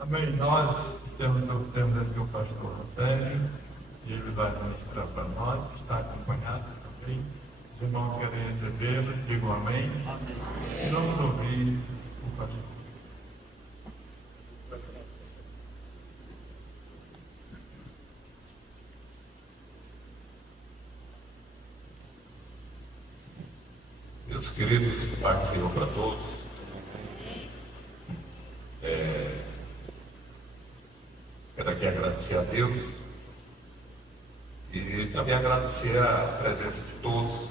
Amém. Nós temos aqui o pastor Rogério, e ele vai ministrar para nós, está acompanhado também. Os irmãos querem recebê-lo, digam amém. E vamos ouvir o pastor. Meus queridos, Pai do Senhor para todos, quero aqui agradecer a Deus e também agradecer a presença de todos.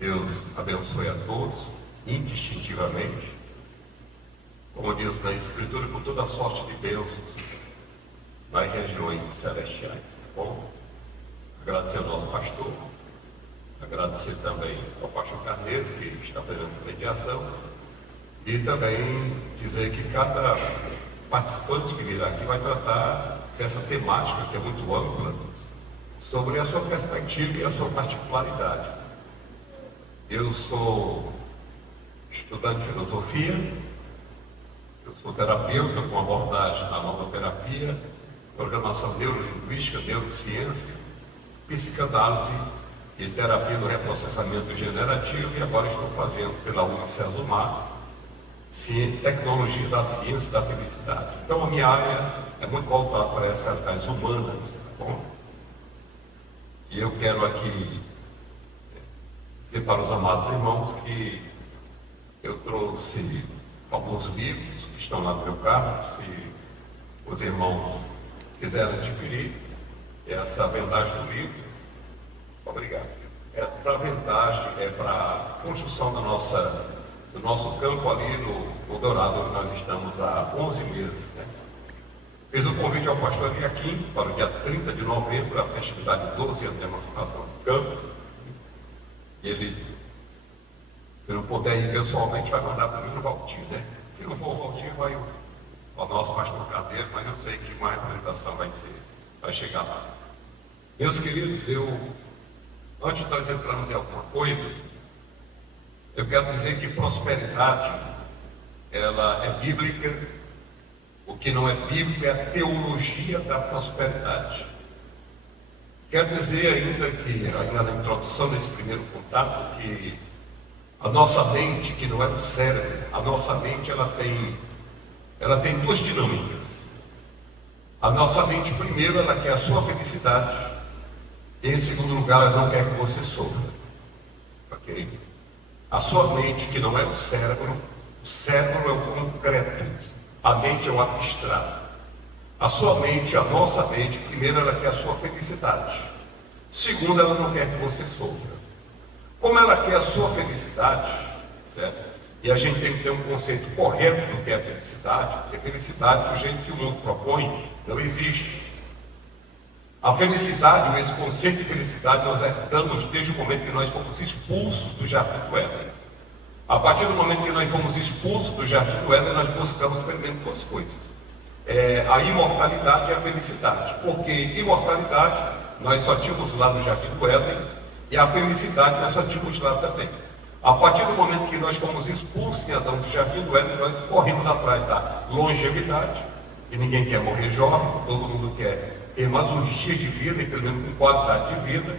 Deus abençoe a todos, indistintivamente, como diz na Escritura, com toda a sorte de bênçãos nas regiões celestiais. Tá bom? Agradecer ao nosso pastor, agradecer também ao pastor Carneiro, que está fazendo essa mediação, e também dizer que cada participante que virá aqui vai tratar dessa temática, que é muito ampla, sobre a sua perspectiva e a sua particularidade. Eu sou estudante de filosofia, eu sou terapeuta com abordagem na logoterapia, programação neurolinguística, neurociência, psicanálise e terapia do reprocessamento generativo, e agora estou fazendo pela Unicesumar tecnologia da ciência e da felicidade. Então a minha área é muito voltada para as humanas, tá bom? E eu quero aqui dizer para os amados irmãos que eu trouxe alguns livros que estão lá no meu carro, se os irmãos quiserem adquirir, essa vantagem do livro. Obrigado. É para vantagem, é para a construção do nosso campo ali no Dourado, onde nós estamos há 11 meses. Né? Fiz um convite ao pastor Joaquim para o dia 30 de novembro, a festividade de 12 anos de emancipação do campo. Ele, se não puder ir pessoalmente, vai mandar para mim no Valtinho, né? Se não for o Valtinho, vai o nosso pastor Carneiro, mas eu sei que uma representação vai chegar lá. Meus queridos, antes de nós entrarmos em alguma coisa, eu quero dizer que prosperidade, ela é bíblica. O que não é bíblico é a teologia da prosperidade. Quero dizer ainda que, ainda na introdução desse primeiro contato, que a nossa mente, que não é do cérebro, a nossa mente ela tem duas dinâmicas. A nossa mente, primeiro, ela quer a sua felicidade, e em segundo lugar, ela não quer que você sofra. Ok? A sua mente, que não é o cérebro é o concreto, a mente é o abstrato. A sua mente, a nossa mente, primeiro ela quer a sua felicidade, segundo ela não quer que você sofra. Como ela quer a sua felicidade, certo? E a gente tem que ter um conceito correto do que é felicidade, porque felicidade, do jeito que o mundo propõe, não existe. A felicidade, esse conceito de felicidade, nós herdamos desde o momento que nós fomos expulsos do Jardim do Éden. A partir do momento que nós fomos expulsos do Jardim do Éden, nós buscamos primeiro duas coisas. A imortalidade e a felicidade. Porque imortalidade, nós só tínhamos lá no Jardim do Éden, e a felicidade nós só tínhamos lá também. A partir do momento que nós fomos expulsos em Adão do Jardim do Éden, nós corremos atrás da longevidade, e ninguém quer morrer jovem, todo mundo quer ter mais uns dias de vida, e pelo menos com qualidade de vida,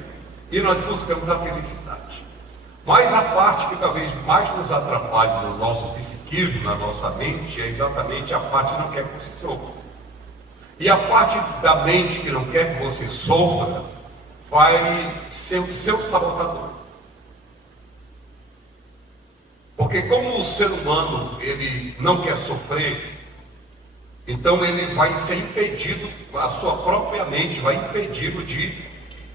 e nós buscamos a felicidade. Mas a parte que talvez mais nos atrapalhe no nosso psiquismo, na nossa mente, é exatamente a parte que não quer que você sofra. E a parte da mente que não quer que você sofra vai ser o seu sabotador. Porque como o ser humano ele não quer sofrer, então ele vai ser impedido, a sua própria mente vai impedi-lo de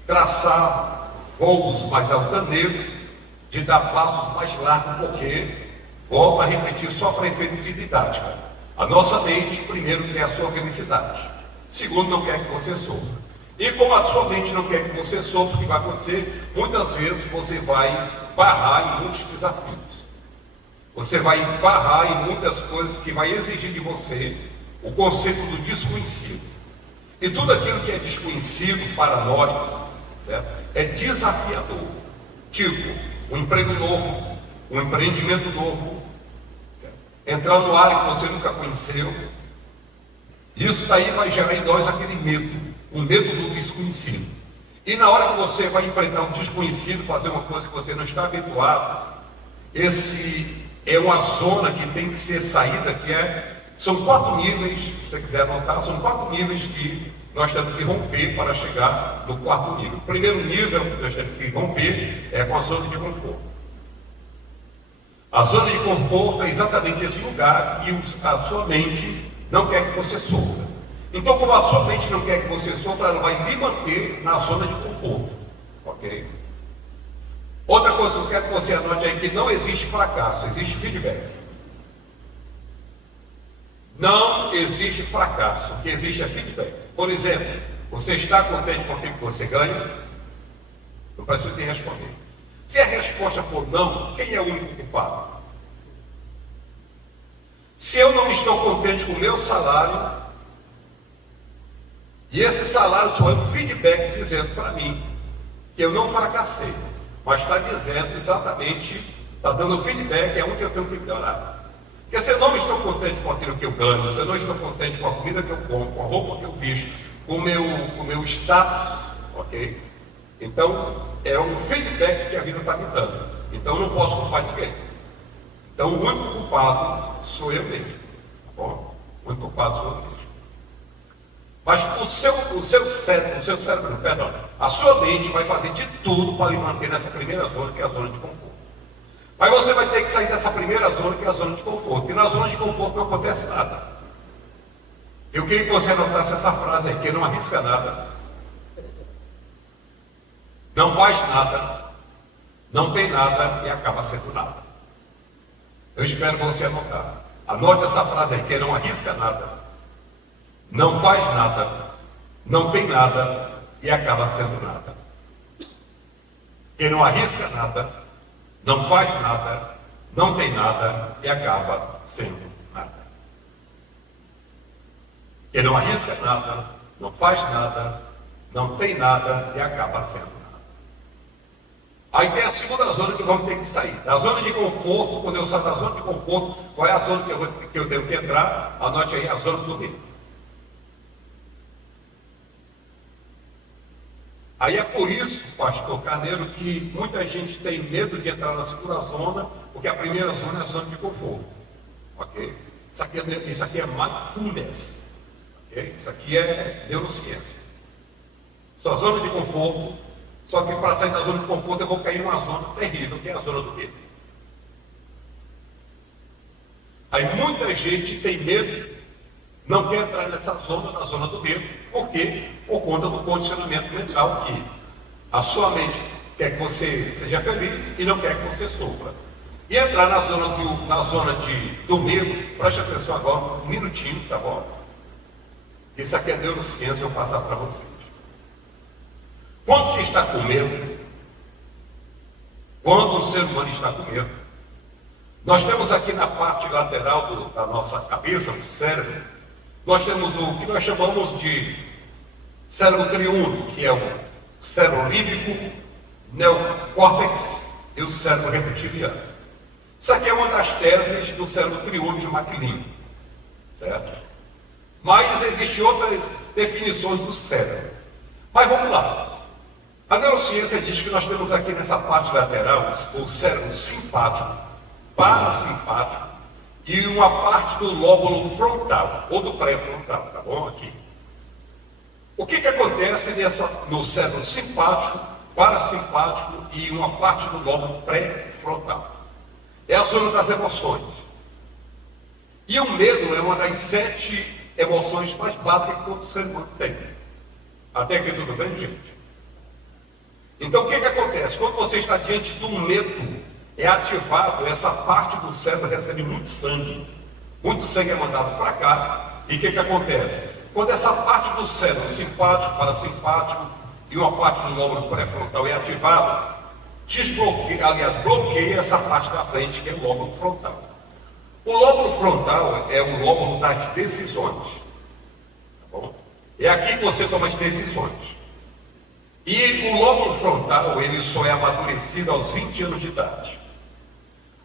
traçar voos mais altaneiros, de dar passos mais largos, porque, volto a repetir só para efeito de didática, a nossa mente primeiro quer a sua felicidade, segundo não quer que você sofra. E como a sua mente não quer que você sofra, o que vai acontecer? Muitas vezes você vai barrar em muitos desafios, você vai barrar em muitas coisas que vai exigir de você o conceito do desconhecido. E tudo aquilo que é desconhecido para nós, certo? É desafiador. Tipo, um emprego novo, um empreendimento novo, certo? entrar no ar que você nunca conheceu. Isso daí vai gerar em nós aquele medo, o medo do desconhecido. E na hora que você vai enfrentar um desconhecido, fazer uma coisa que você não está habituado, esse é uma zona que tem que ser saída, são 4 níveis, se você quiser anotar, são 4 níveis que nós temos que romper para chegar no 4º nível. O primeiro nível que nós temos que romper é com a zona de conforto. A zona de conforto é exatamente esse lugar que a sua mente não quer que você sofra. Então, como a sua mente não quer que você sofra, ela vai lhe manter na zona de conforto. Ok? Outra coisa que eu quero que você anote é que não existe fracasso, existe feedback. Não existe fracasso, o que existe é feedback. Por exemplo, você está contente com aquilo que você ganha? Não precisa responder. Se a resposta for não, quem é o único culpado? Se eu não estou contente com o meu salário, e esse salário só é um feedback dizendo para mim que eu não fracassei, mas está dizendo exatamente, está dando feedback, é onde eu tenho que melhorar. Porque se eu não estou contente com aquilo que eu ganho, se eu não estou contente com a comida que eu como, com a roupa que eu visto, com o meu status, ok? Então, é um feedback que a vida está me dando. Então, eu não posso culpar ninguém. Então, o único culpado sou eu mesmo. Tá bom? O único culpado sou eu mesmo. Mas o seu cérebro, perdão, a sua mente vai fazer de tudo para lhe manter nessa primeira zona, que é a zona de conforto. Mas você vai ter que sair dessa primeira zona, que é a zona de conforto. E na zona de conforto não acontece nada. Eu queria que você anotasse essa frase aí, que não arrisca nada, não faz nada, não tem nada e acaba sendo nada. Eu espero você anotar. Anote essa frase aí, que não arrisca nada, não faz nada, não tem nada e acaba sendo nada. Quem não arrisca nada, não faz nada, não tem nada e acaba sendo nada. Quem não arrisca nada, não faz nada, não tem nada e acaba sendo nada. Aí tem a segunda zona que vamos ter que sair. Da zona de conforto, quando eu saio da zona de conforto, qual é a zona que eu tenho que entrar? Anote aí a zona do medo. Aí é por isso, pastor Carneiro, que muita gente tem medo de entrar na segunda zona, porque a primeira zona é a zona de conforto. Ok? Isso aqui é mindfulness. Okay? Isso aqui é neurociência. Sua zona de conforto, só que para sair da zona de conforto eu vou cair numa zona terrível, que é a zona do medo. Aí muita gente tem medo, não quer entrar nessa zona, na zona do medo. Por quê? Por conta do condicionamento mental, que a sua mente quer que você seja feliz e não quer que você sofra. E entrar na zona do medo, preste atenção agora, um minutinho, tá bom? Isso aqui é neurociência, eu vou passar para vocês. Quando se está com medo, quando um ser humano está com medo, nós temos aqui na parte lateral da nossa cabeça, do cérebro, nós temos o que nós chamamos de cérebro triúnico, que é o cérebro límbico, neocórtex e o cérebro reptiliano. Isso aqui é uma das teses do cérebro triúnico de MacLean, certo? Mas existem outras definições do cérebro. Mas vamos lá. A neurociência diz que nós temos aqui nessa parte lateral o cérebro simpático, parasimpático e uma parte do lóbulo frontal, ou do pré-frontal, tá bom? Aqui. O que acontece no cérebro simpático, parasimpático e uma parte do lóbulo pré-frontal? É a zona das emoções. E o medo é uma das 7 emoções mais básicas que todo ser humano tem. Até aqui tudo bem, gente? Então o que acontece? Quando você está diante de um medo, é ativado, essa parte do cérebro recebe muito sangue é mandado para cá, e o que acontece? Quando essa parte do cérebro, simpático, parasimpático e uma parte do lóbulo pré-frontal é ativada, bloqueia essa parte da frente, que é o lóbulo frontal. O lóbulo frontal é o lóbulo das decisões, tá bom? É aqui que você toma as decisões. E o lóbulo frontal, ele só é amadurecido aos 20 anos de idade.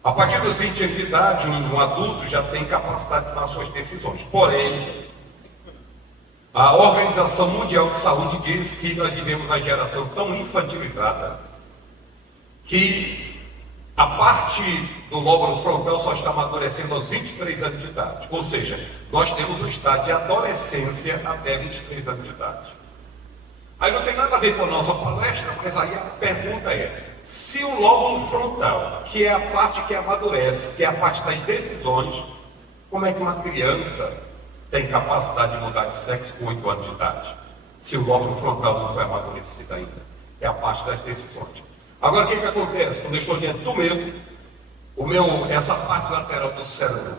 A partir dos 20 anos de idade, um adulto já tem capacidade de tomar suas decisões. Porém, a Organização Mundial de Saúde diz que nós vivemos uma geração tão infantilizada que a parte do lóbulo frontal só está amadurecendo aos 23 anos de idade. Ou seja, nós temos um estado de adolescência até 23 anos de idade. Aí não tem nada a ver com a nossa palestra, mas aí a pergunta é: se o lóbulo frontal, que é a parte que amadurece, que é a parte das decisões, como é que uma criança tem capacidade de mudar de sexo com 8 anos de idade? Se o lóbulo frontal não foi amadurecido ainda, é a parte das decisões. Agora, o que acontece? Quando eu estou diante do essa parte lateral do cérebro,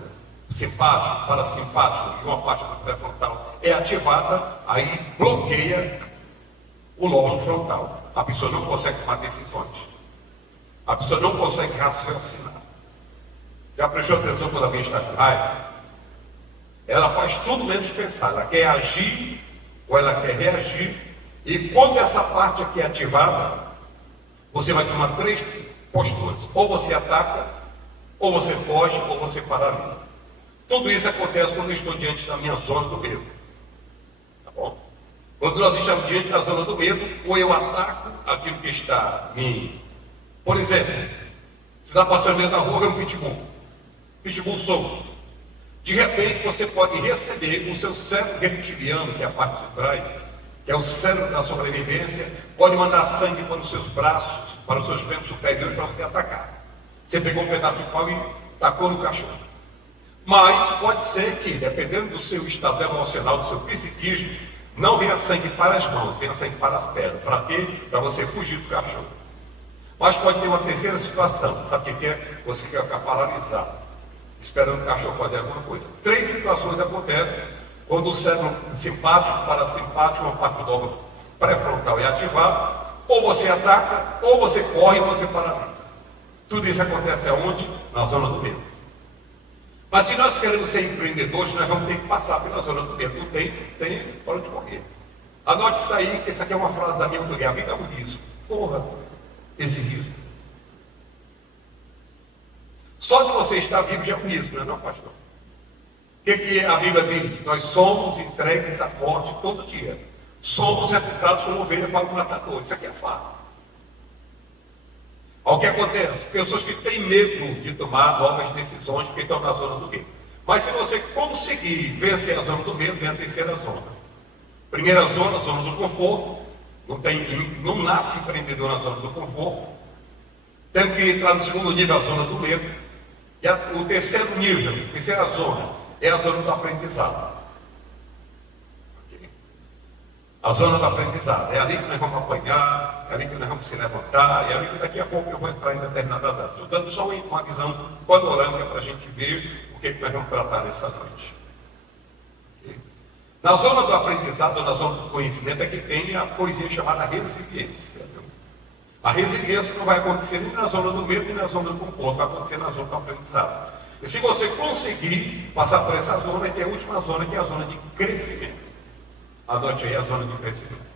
simpático, parasimpático, e uma parte do pré-frontal é ativada, aí bloqueia o lóbulo frontal. A pessoa não consegue tomar decisões. A pessoa não consegue raciocinar. Já prestou atenção quando alguém está com raiva? Ela faz tudo menos pensar. Ela quer agir ou ela quer reagir. E quando essa parte aqui é ativada, você vai tomar 3 posturas. Ou você ataca, ou você foge, ou você paralisa. Tudo isso acontece quando eu estou diante da minha zona do medo. Tá bom? Quando nós estamos diante da zona do medo, ou eu ataco aquilo que está me... Por exemplo, você está passando dentro da rua, vê um pitbull solto. De repente você pode receber o seu cérebro reptiliano, que é a parte de trás, que é o cérebro da sobrevivência, pode mandar sangue para os seus braços, para os seus membros superiores, para você atacar. Você pegou um pedaço de pau e tacou no cachorro. Mas pode ser que, dependendo do seu estado emocional, do seu psiquismo, não venha sangue para as mãos, venha sangue para as pernas. Para quê? Para você fugir do cachorro. Mas pode ter uma terceira situação. Sabe o que é? Você quer ficar paralisado, esperando o cachorro fazer alguma coisa. 3 situações acontecem quando o cérebro simpático, parasimpático, uma parte do lóbulo pré-frontal é ativado. Ou você ataca, ou você corre, ou você paralisa. Tudo isso acontece aonde? Na zona do medo. Mas se nós queremos ser empreendedores, nós vamos ter que passar pela zona do medo. Não tem para onde correr. Anote isso aí, que essa aqui é uma frase da minha autoria. A vida é um risco. Corra esse risco. Só de você estar vivo já é um risco, não é, pastor? O que a Bíblia diz? Nós somos entregues à morte todo dia. Somos reputados como ovelha para o matador. Isso aqui é fato. O que acontece? Pessoas que têm medo de tomar novas decisões porque estão na zona do medo. Mas se você conseguir vencer a zona do medo, vem a terceira zona. Primeira zona, zona do conforto. Não nasce empreendedor na zona do conforto. Temos que entrar no segundo nível, a zona do medo. E o terceiro nível, a terceira zona, é a zona do aprendizado. A zona do aprendizado. É ali que nós vamos apanhar, é ali que nós vamos se levantar, é ali que daqui a pouco eu vou entrar em determinadas áreas. Estou dando só uma visão panorâmica para a gente ver o que nós vamos tratar nessa noite. Na zona do aprendizado, na zona do conhecimento, é que tem a coisinha chamada resiliência. A resiliência não vai acontecer nem na zona do medo, nem na zona do conforto, vai acontecer na zona do aprendizado. E se você conseguir passar por essa zona, que é a última zona, que é a zona de crescimento. Anote aí a zona de crescimento.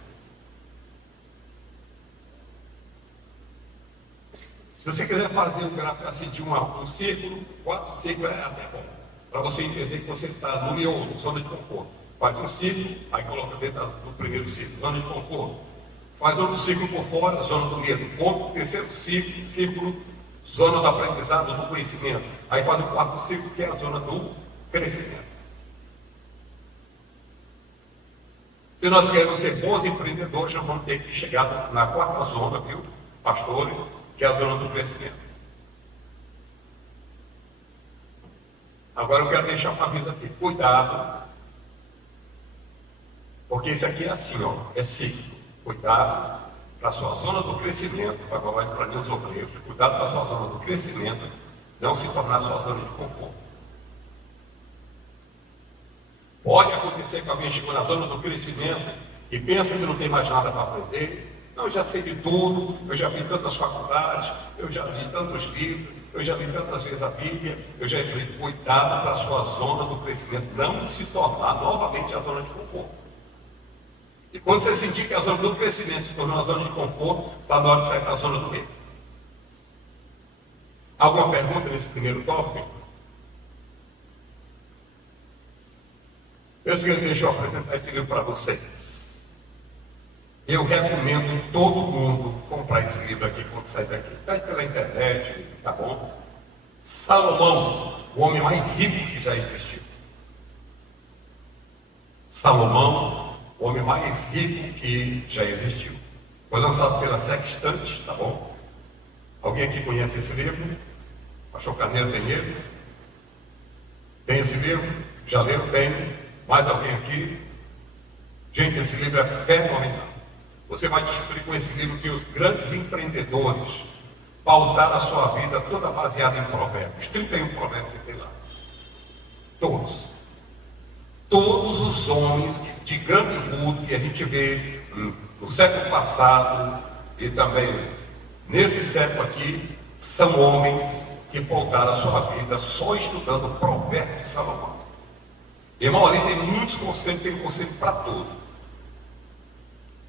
Se você quiser fazer um gráfico assim de um círculo, 4 círculos é até bom. Para você entender que você está no miolo, zona de conforto. Faz um círculo, aí coloca dentro do primeiro círculo, zona de conforto. Faz outro círculo por fora, zona do medo. Outro terceiro círculo, zona do aprendizado, do conhecimento. Aí faz o 4º círculo, que é a zona do crescimento. Se nós queremos ser bons empreendedores, nós vamos ter que chegar na 4ª zona, viu, pastores, que é a zona do crescimento. Agora eu quero deixar um aviso aqui. Cuidado. Porque isso aqui é assim, ó, é ciclo. Cuidado para a sua zona do crescimento, agora para mim os obreiros, cuidado para a sua zona do crescimento, não se tornar a sua zona de conforto. Pode acontecer que alguém chegou na zona do crescimento e pensa que não tem mais nada para aprender. Não, eu já sei de tudo, eu já vi tantas faculdades, eu já li tantos livros, eu já li tantas vezes a Bíblia, eu já vi. Cuidado para a sua zona do crescimento, não se tornar novamente a zona de conforto. E quando você sentir que a zona do crescimento se tornou uma zona de conforto, está na hora de sair da zona do medo. Alguma pergunta nesse primeiro tópico? Meus queridos, deixa eu apresentar esse livro para vocês. Eu recomendo todo mundo comprar esse livro aqui quando sair daqui. Está pela internet, tá bom? Salomão, o homem mais rico que já existiu. Salomão, o homem mais rico que já existiu. Foi lançado pela Sextante, tá bom? Alguém aqui conhece esse livro? Pastor Carneiro tem ele? Tem esse livro? Já leram? Tem? Mais alguém aqui? Gente, esse livro é fenomenal. Você vai descobrir com esse livro que os grandes empreendedores pautaram a sua vida toda baseada em provérbios. 31 provérbios que tem lá. Todos. Todos os homens de grande vulto que a gente vê no século passado e também nesse século aqui, são homens que pautaram a sua vida só estudando o provérbio de Salomão. Irmão, ali tem muitos conselhos, tem conselho para tudo.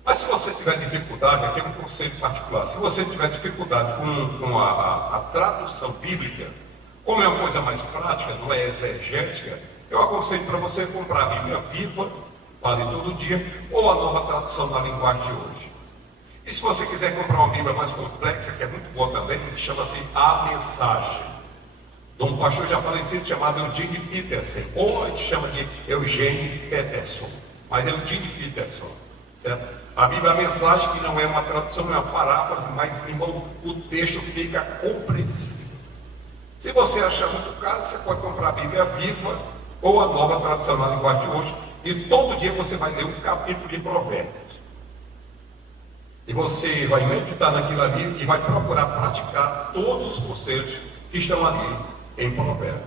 Mas se você tiver dificuldade, aqui é um conselho particular, se você tiver dificuldade com a tradução bíblica, como é uma coisa mais prática, não é exegética, eu aconselho para você comprar a Bíblia Viva, vale todo dia, ou a Nova Tradução na Linguagem de Hoje. E se você quiser comprar uma Bíblia mais complexa, que é muito boa também, chama-se A Mensagem, de um pastor já falecido chamado Eugene Peterson, ou a gente chama de Eugene Peterson, mas é Eugene Peterson, certo? A Bíblia A Mensagem, que não é uma tradução, não é uma paráfrase, mas irmão, o texto fica compreensível. Se você achar muito caro, você pode comprar a Bíblia Viva ou a Nova Tradução na Linguagem de Hoje, e todo dia você vai ler um capítulo de Provérbios. E você vai meditar naquilo ali e vai procurar praticar todos os conselhos que estão ali em Provérbios.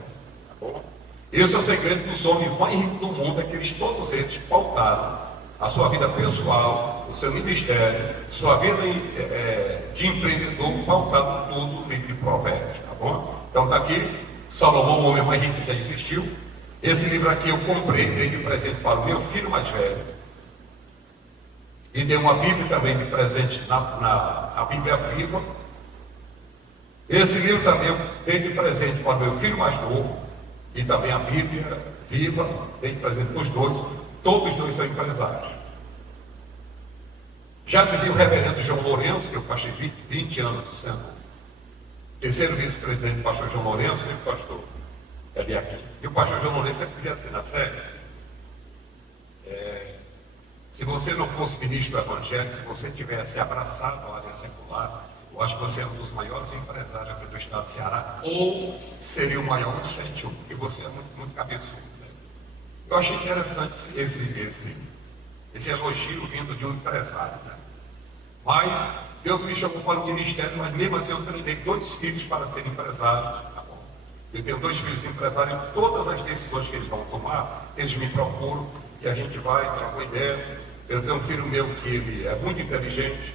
Tá bom? Esse é o segredo dos homens mais ricos do mundo, é que eles, todos eles, pautaram a sua vida pessoal, o seu ministério, sua vida de empreendedor, pautado tudo no livro de Provérbios. Tá bom? Então está aqui, Salomão, o homem mais rico que já existiu. Esse livro aqui eu comprei, dei de presente para o meu filho mais velho. E dei uma Bíblia também de presente a Bíblia Viva. Esse livro também eu dei de presente para o meu filho mais novo. E também a Bíblia Viva, dei de presente para os dois. Todos os dois são empresários. Já dizia o reverendo João Lourenço, que eu passei 20 anos sendo terceiro vice-presidente do pastor João Lourenço, e o pastor é aqui. E o pastor João Lourenço sempre dizia assim, na série, se você não fosse ministro do Evangelho, se você tivesse abraçado a área secular, eu acho que você é um dos maiores empresários aqui do estado do Ceará, ou seria o maior do 71, porque você é muito cabeçudo. Né? Eu achei interessante esse elogio vindo de um empresário. Né? Mas Deus me chamou para o ministério, mas mesmo assim eu treinei 2 filhos para serem empresários. Tá bom? Eu tenho 2 filhos empresários e todas as decisões que eles vão tomar, eles me procuram e a gente vai trocar uma ideia. Eu tenho um filho meu que ele é muito inteligente,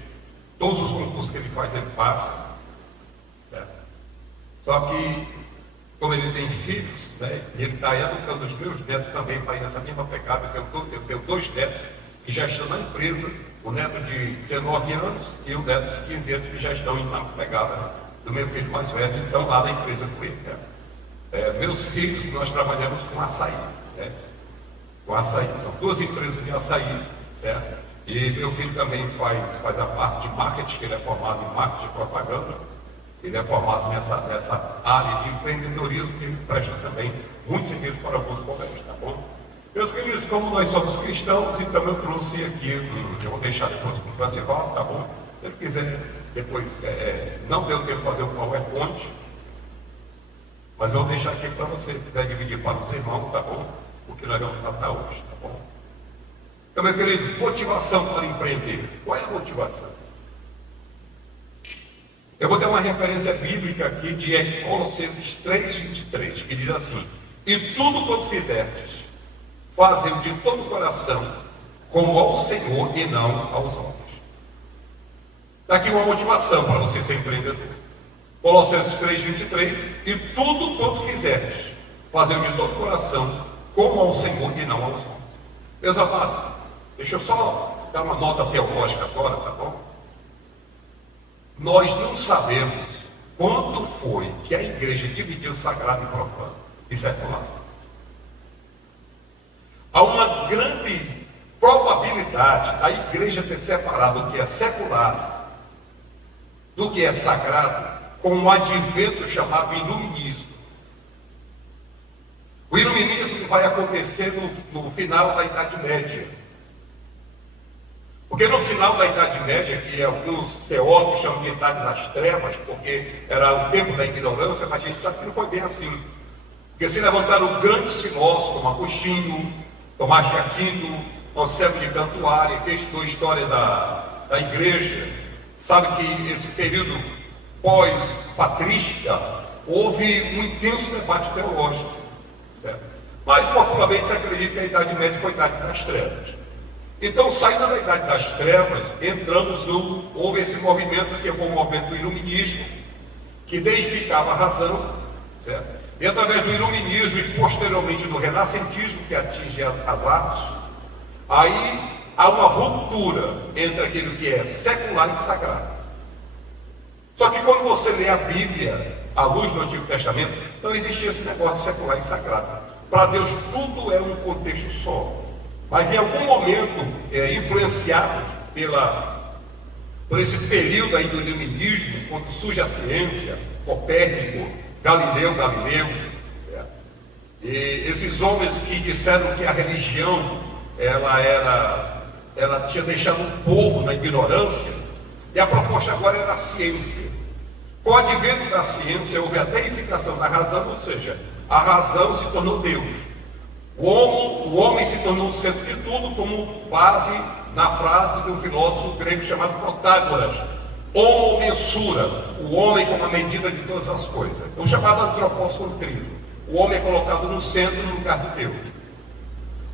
todos os concursos que ele faz, ele passa. Certo? Só que, como ele tem filhos, né, e ele está educando os meus netos também para ir nessa mesma pegada. Eu tenho 2 netos que já estão na empresa, o neto de 19 anos e o neto de 15 anos que já estão indo na pegada do meu filho mais velho, e estão lá na empresa com ele. Né? Meus filhos, nós trabalhamos com açaí. Né? Com açaí, são 2 empresas de açaí. Certo? E meu filho também faz a parte de marketing, que ele é formado em marketing e propaganda. Ele é formado nessa área de empreendedorismo, que ele presta também muito serviço para alguns colégios, tá bom? Meus queridos, como nós somos cristãos, então eu trouxe aqui, eu vou deixar depois para o Francival, tá bom? Se ele quiser, depois, não deu tempo de fazer o PowerPoint, mas eu vou deixar aqui para você, se quiser dividir para os irmãos, tá bom? O que nós vamos tratar hoje, tá bom? Então, meu querido, motivação para empreender. Qual é a motivação? Eu vou dar uma referência bíblica aqui de Colossenses 3:23, que diz assim: e tudo quanto fizerdes, fazei de todo o coração, como ao Senhor e não aos homens. Está aqui uma motivação para você ser empreendedor. Colossenses 3:23, e tudo quanto fizerdes, fazei de todo o coração, como ao Senhor e não aos homens. Meus amados, deixa eu só dar uma nota teológica agora, tá bom? Nós não sabemos quando foi que a igreja dividiu sagrado e profano e secular? Há uma grande probabilidade da igreja ter separado o que é secular do que é sagrado com um advento chamado iluminismo. O iluminismo vai acontecer no final da Idade Média. Porque no final da Idade Média, que alguns teólogos chamam de Idade das Trevas, porque era o tempo da ignorância, mas a gente sabe que não foi bem assim. Porque se levantaram grandes filósofos como Agostinho, Tomás de Aquino, Anselmo de Cantuária, que estudou a história da igreja, sabe que esse período pós-patrística houve um intenso debate teológico. Certo? Mas popularmente se acredita que a Idade Média foi a Idade das Trevas. Então, saindo da Idade das Trevas, houve esse movimento que foi o movimento do iluminismo, que deificava a razão, certo? E através do iluminismo e posteriormente do renascentismo, que atinge as artes, aí há uma ruptura entre aquilo que é secular e sagrado. Só que quando você lê a Bíblia, à luz do Antigo Testamento, não existia esse negócio de secular e sagrado. Para Deus tudo é um contexto só. Mas em algum momento, influenciados por esse período aí do iluminismo, quando surge a ciência, Copérnico, Galileu, e esses homens que disseram que a religião ela tinha deixado o povo na ignorância, e a proposta agora era a ciência. Com o advento da ciência, houve a deificação da razão, ou seja, a razão se tornou Deus. O homem se tornou o centro de tudo, como base na frase de um filósofo grego chamado Protágoras: homo mensura, o homem como a medida de todas as coisas. O chamado antropocentrismo. O homem é colocado no centro, no lugar de Deus.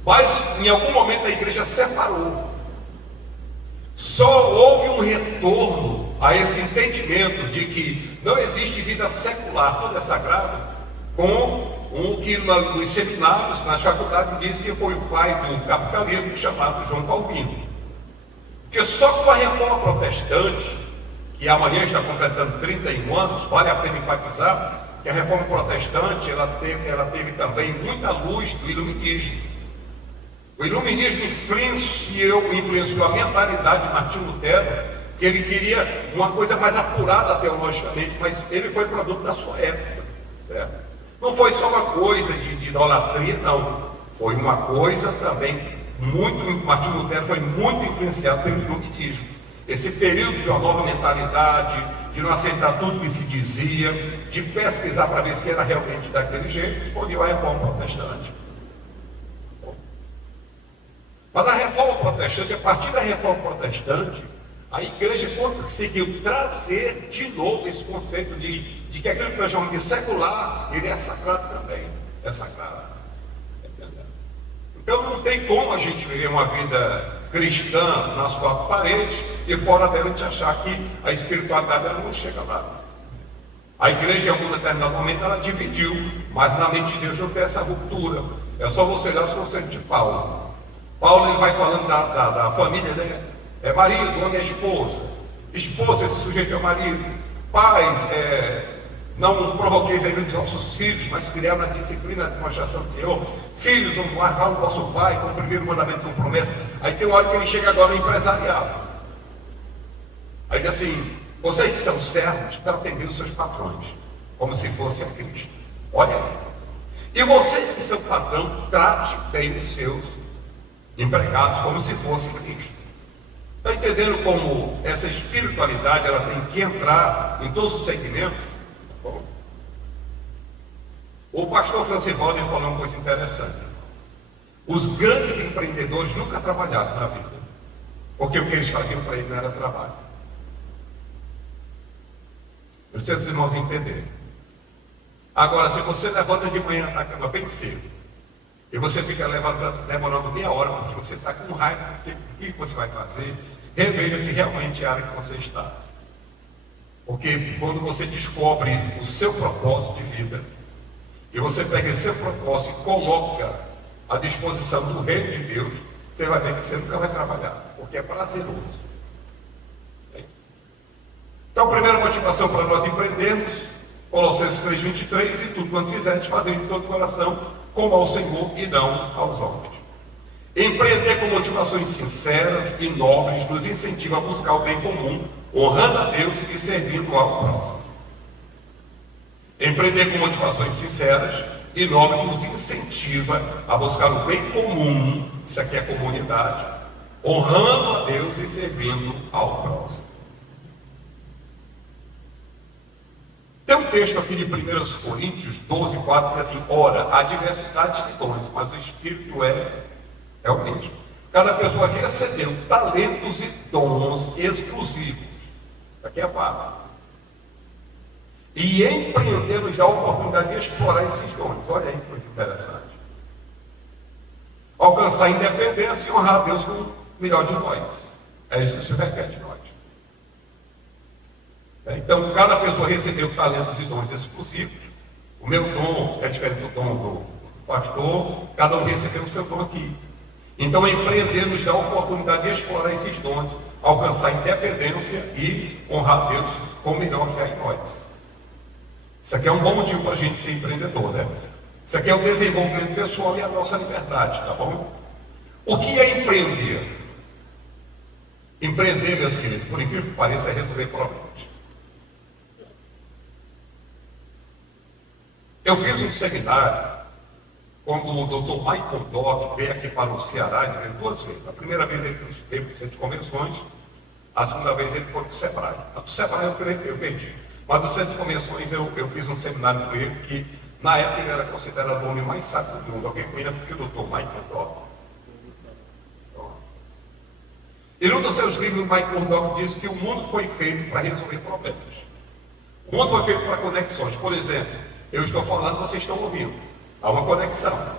Mas, em algum momento, a igreja separou. Só houve um retorno a esse entendimento de que não existe vida secular, tudo é sagrado, com o que nos seminários, nas faculdades, diz que foi o pai do capitalismo, chamado João Calvino. Porque só com a reforma protestante, que amanhã está completando 31 anos, vale a pena enfatizar que a reforma protestante ela teve também muita luz do iluminismo. O iluminismo influenciou a mentalidade de Martinho Lutero, que ele queria uma coisa mais apurada teologicamente, mas ele foi produto da sua época, certo? Não foi só uma coisa de idolatria, não. Foi uma coisa também Martinho Lutero foi muito influenciado pelo iluminismo. Esse período de uma nova mentalidade, de não aceitar tudo que se dizia, de pesquisar para ver se era realmente daquele jeito, respondeu à reforma protestante. Mas a reforma protestante, a partir da reforma protestante, a igreja conseguiu trazer de novo esse conceito de que aquilo que nós chamamos de secular, ele é sagrado também. É sagrado. Então não tem como a gente viver uma vida cristã nas quatro paredes e fora dela a gente achar que a espiritualidade ela não chega lá. A igreja, em algum determinado momento, ela dividiu, mas na mente de Deus não tem essa ruptura. É só você olhar os conceitos de Paulo. Paulo ele vai falando da família, né? É marido, homem é esposa. Esposa, esse sujeito é o marido. Pais, não provoqueis a ira dos vossos filhos, mas criaram na disciplina de demonstração do Senhor. Filhos, honrar o vosso pai, com o primeiro mandamento com promessa. Aí tem uma hora que ele chega agora no empresariado. Aí diz assim: vocês que são servos, tratem bem os seus patrões, como se fosse a Cristo. Olha aí. E vocês que são patrão, trate bem os seus empregados, como se fosse Cristo. Está entendendo como essa espiritualidade ela tem que entrar em todos os segmentos? Bom, o pastor Francivaldo falou uma coisa interessante. Os grandes empreendedores nunca trabalharam na vida, porque o que eles faziam para ele não era trabalho. Eu sei se os irmãos entenderem. Agora, se você levanta de manhã na cama bem cedo, e você fica demorando meia hora, porque você está com raiva, o que você vai fazer? Reveja se realmente é a área que você está. Porque quando você descobre o seu propósito de vida, e você pega esse seu propósito e coloca à disposição do reino de Deus, você vai ver que você nunca vai trabalhar, porque é prazeroso. Então Então, a primeira motivação para nós empreendermos, Colossenses 3:23, e tudo quanto fizeres, fazer de todo o coração, como ao Senhor e não aos homens. Empreender com motivações sinceras e nobres nos incentiva a buscar o bem comum, honrando a Deus e servindo ao próximo. Empreender com motivações sinceras e nobres nos incentiva a buscar o bem comum, isso aqui é comunidade, honrando a Deus e servindo ao próximo. Tem um texto aqui de 1 Coríntios 12:4 que é assim: ora, há diversidade de dons, mas o Espírito é o mesmo. Cada pessoa recebeu talentos e dons exclusivos. Aqui é a palavra. E empreendemos a oportunidade de explorar esses dons. Olha aí que coisa interessante. Alcançar a independência e honrar a Deus com o melhor de nós. É isso que se requer de nós. Então, cada pessoa recebeu talentos e dons exclusivos. O meu dom é diferente do dom do pastor. Cada um recebeu o seu dom aqui. Então, empreender nos dá a oportunidade de explorar esses dons, alcançar a independência e honrar a Deus com o melhor que há em nós. Isso aqui é um bom motivo para a gente ser empreendedor, né? Isso aqui é o desenvolvimento pessoal e a nossa liberdade, tá bom? O que é empreender? Empreender, meus queridos, por incrível que pareça, é resolver problemas. Eu fiz um seminário quando o Dr. Michael Dock veio aqui para o Ceará, ele veio 2 vezes. A primeira vez ele esteve no centro de convenções, a segunda vez ele foi para o Sebrae. A do Sebrae eu perdi. Mas do centro de convenções eu fiz um seminário com ele, que na época ele era considerado o homem mais sábio do mundo. Alguém conhece aqui o Dr. Michael Dock? E num dos seus livros, o Michael Dock diz que o mundo foi feito para resolver problemas. O mundo foi feito para conexões. Por exemplo, eu estou falando, vocês estão ouvindo. Há uma conexão.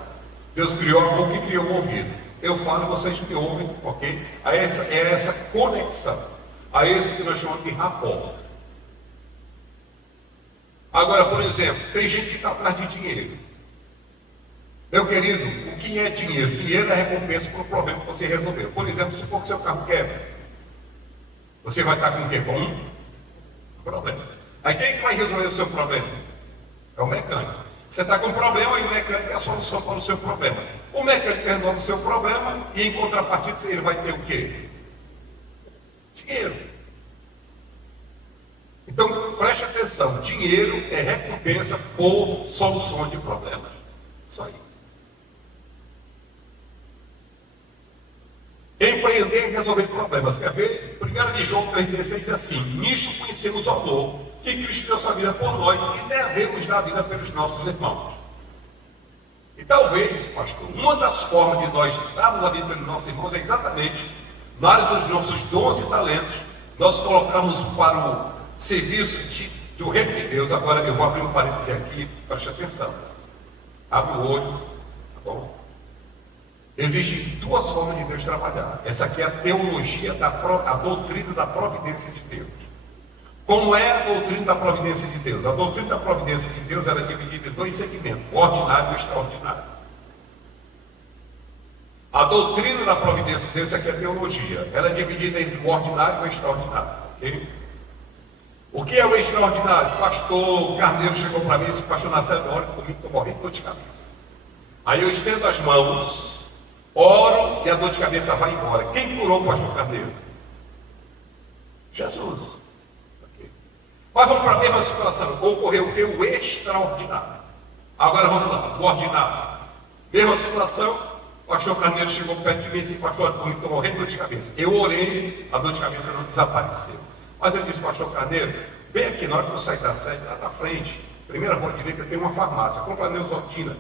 Deus criou a boca e criou o ouvido. Eu falo e vocês me ouvem, ok? É essa conexão. A esse que nós chamamos de rapport. Agora, por exemplo, tem gente que está atrás de dinheiro. Meu querido, o que é dinheiro? Dinheiro é recompensa para o problema que você resolveu. Por exemplo, se for que seu carro quebra, você vai estar com o quê? Com um problema. Aí quem que vai resolver o seu problema? É o mecânico. Você está com um problema e o mecânico é a solução para o seu problema. O mecânico resolve o seu problema e em contrapartida ele vai ter o quê? Dinheiro. Então preste atenção, dinheiro é recompensa por soluções de problemas. Isso aí. Empreender e resolver problemas. Quer ver? 1 de João 3,16 diz assim: nisto conhecemos o amor que Cristo deu sua vida por nós e devemos dar a vida pelos nossos irmãos. E talvez, pastor, uma das formas de nós darmos a vida pelos nossos irmãos é exatamente na área dos nossos dons e talentos, nós colocamos para o serviço do reino de Deus. Agora eu vou abrir um parêntese aqui, preste atenção. Abre o olho, tá bom? Existem 2 formas de Deus trabalhar. Essa aqui é a teologia, a doutrina da providência de Deus. Como é a doutrina da providência de Deus? A doutrina da providência de Deus era dividida em 2 segmentos, o ordinário e o extraordinário. A doutrina da providência de Deus, essa aqui é a teologia, ela é dividida entre o ordinário e o extraordinário. Okay? O que é o extraordinário? O pastor Carneiro chegou para mim e disse: pastor Nacélio, olha comigo, estou morrendo de dor de cabeça. Aí eu estendo as mãos, oro e a dor de cabeça vai embora. Quem curou o pastor Carneiro? Jesus. Okay. Mas vamos para a mesma situação. Ocorreu o que? O extraordinário. Agora vamos lá, o ordinário. Mesma situação, o pastor Carneiro chegou perto de mim e disse: pastor, estou morrendo de dor de cabeça. Eu orei, a dor de cabeça não desapareceu. Mas eu disse: pastor Carneiro, bem aqui na hora que eu sair da sede, lá na frente, primeira rua direita, tem uma farmácia, compra Neusortina.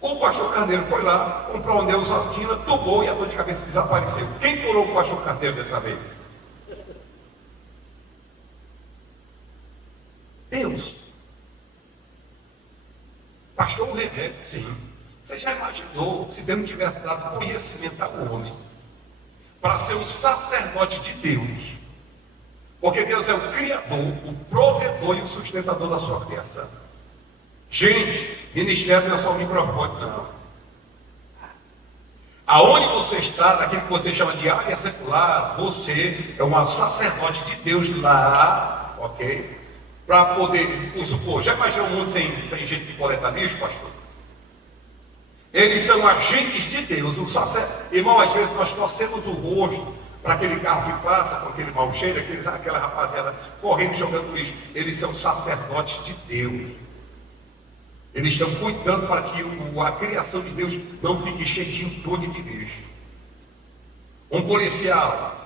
O pastor Carneiro foi lá, comprou a Neusortina, tomou e a dor de cabeça desapareceu. Quem curou o pastor Carneiro dessa vez? Deus. Pastor, o remédio, sim. Você já imaginou se Deus não tivesse dado conhecimento ao homem para ser um sacerdote de Deus? Porque Deus é o Criador, o provedor e o sustentador da sua criação. Gente, ministério não é só o microfone, não. Aonde você está, naquilo que você chama de área secular, você é um sacerdote de Deus lá, ok? Para poder usufruir. Já imaginou um mundo sem gente que coleta lixo, pastor? Eles são agentes de Deus. Irmão, às vezes nós torcemos o rosto para aquele carro que passa com aquele mau cheiro, aquela rapaziada correndo e jogando lixo. Eles são sacerdotes de Deus. Eles estão cuidando para que a criação de Deus não fique cheia de entulho de lixo. Um policial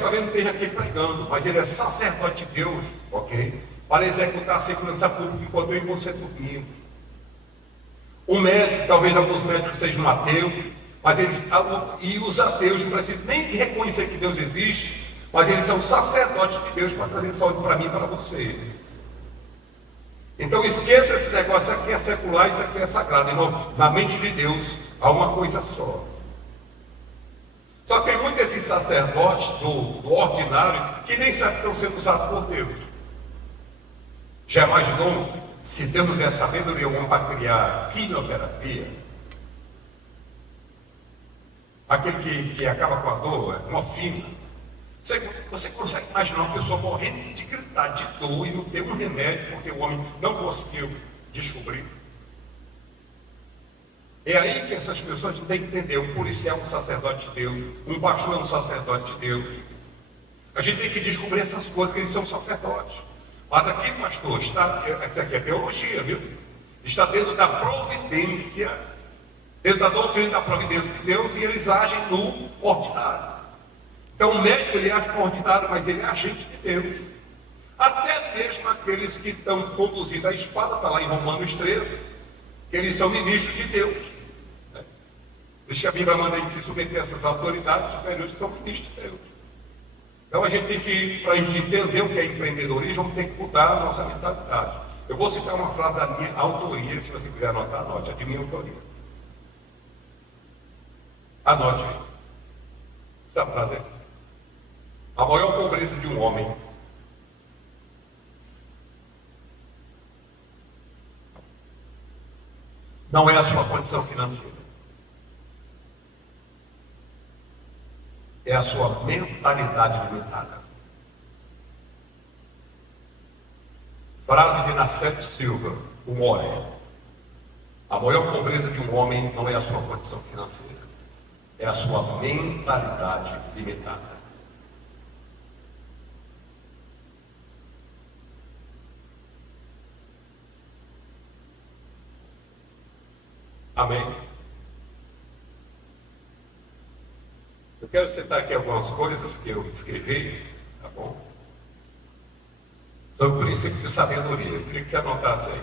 também não esteja aqui pregando, mas ele é sacerdote de Deus, ok? Para executar a segurança pública enquanto eu e você dormimos. Um médico, talvez alguns médicos sejam ateus, mas e os ateus não precisam nem reconhecer que Deus existe, mas eles são sacerdotes de Deus para trazer saúde para mim e para você. Então esqueça esse negócio, isso aqui é secular, isso aqui é sagrado, irmão. Na mente de Deus há uma coisa só. Só que tem muitos desses sacerdotes do ordinário que nem sabem que estão sendo usados por Deus. Já imaginou se Deus nos der sabedoria alguma para criar quimioterapia? Aquele que acaba com a dor, morfina. Você consegue imaginar uma pessoa morrendo de gritar de dor e não ter um remédio porque o homem não conseguiu descobrir? É aí que essas pessoas têm que entender. Um policial é um sacerdote de Deus, um pastor é um sacerdote de Deus. A gente tem que descobrir essas coisas, que eles são sacerdotes. Mas aqui, pastor, isso aqui é teologia, viu? Está dentro da providência, dentro da doutrina da providência de Deus, e eles agem no ordinário. Então o médico ele age no ordinário, mas ele é agente de Deus. Até mesmo aqueles que estão conduzidos à espada, está lá em Romanos 13, que eles são ministros de Deus. Por isso que a Bíblia manda a gente se submeter a essas autoridades superiores que são ministros de Deus. Então a gente tem que, para a gente entender o que é empreendedorismo, vamos ter que mudar a nossa mentalidade. Eu vou citar uma frase da minha autoria, se você quiser anotar, anote, é de minha autoria. Anote aí. Essa frase é: a maior pobreza de um homem não é a sua condição financeira, é a sua mentalidade limitada. Frase de Nascente Silva, o More. A maior pobreza de um homem não é a sua condição financeira, é a sua mentalidade limitada. Amém? Eu quero citar aqui algumas coisas que eu escrevi, tá bom? Sobre o princípio de sabedoria. Eu queria que você anotasse aí.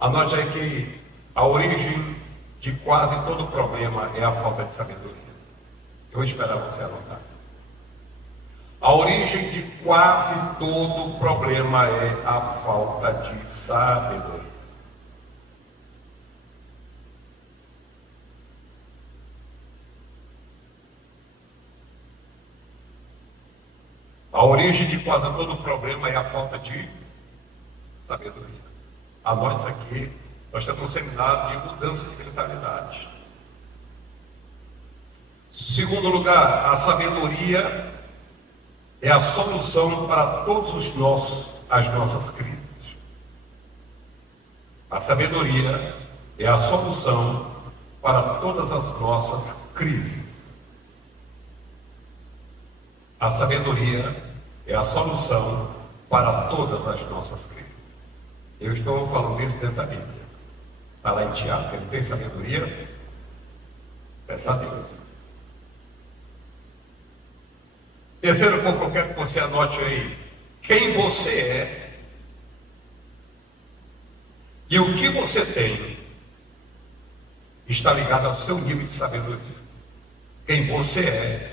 Anote aí que a origem de quase todo problema é a falta de sabedoria. Eu vou esperar você anotar. A origem de quase todo problema é a falta de sabedoria. A origem de quase todo problema é a falta de sabedoria. Anote isso aqui. Nós estamos num seminário de mudança de mentalidade. Segundo lugar, a sabedoria é a solução para todos as nossas crises. A sabedoria é a solução para todas as nossas crises. A sabedoria é a solução para todas as nossas crises. Eu estou falando isso dentro da Bíblia. Está lá em Tiago. Ele tem sabedoria? Peça a Deus. Terceiro ponto que eu quero que você anote aí: quem você é e o que você tem está ligado ao seu nível de sabedoria. Quem você é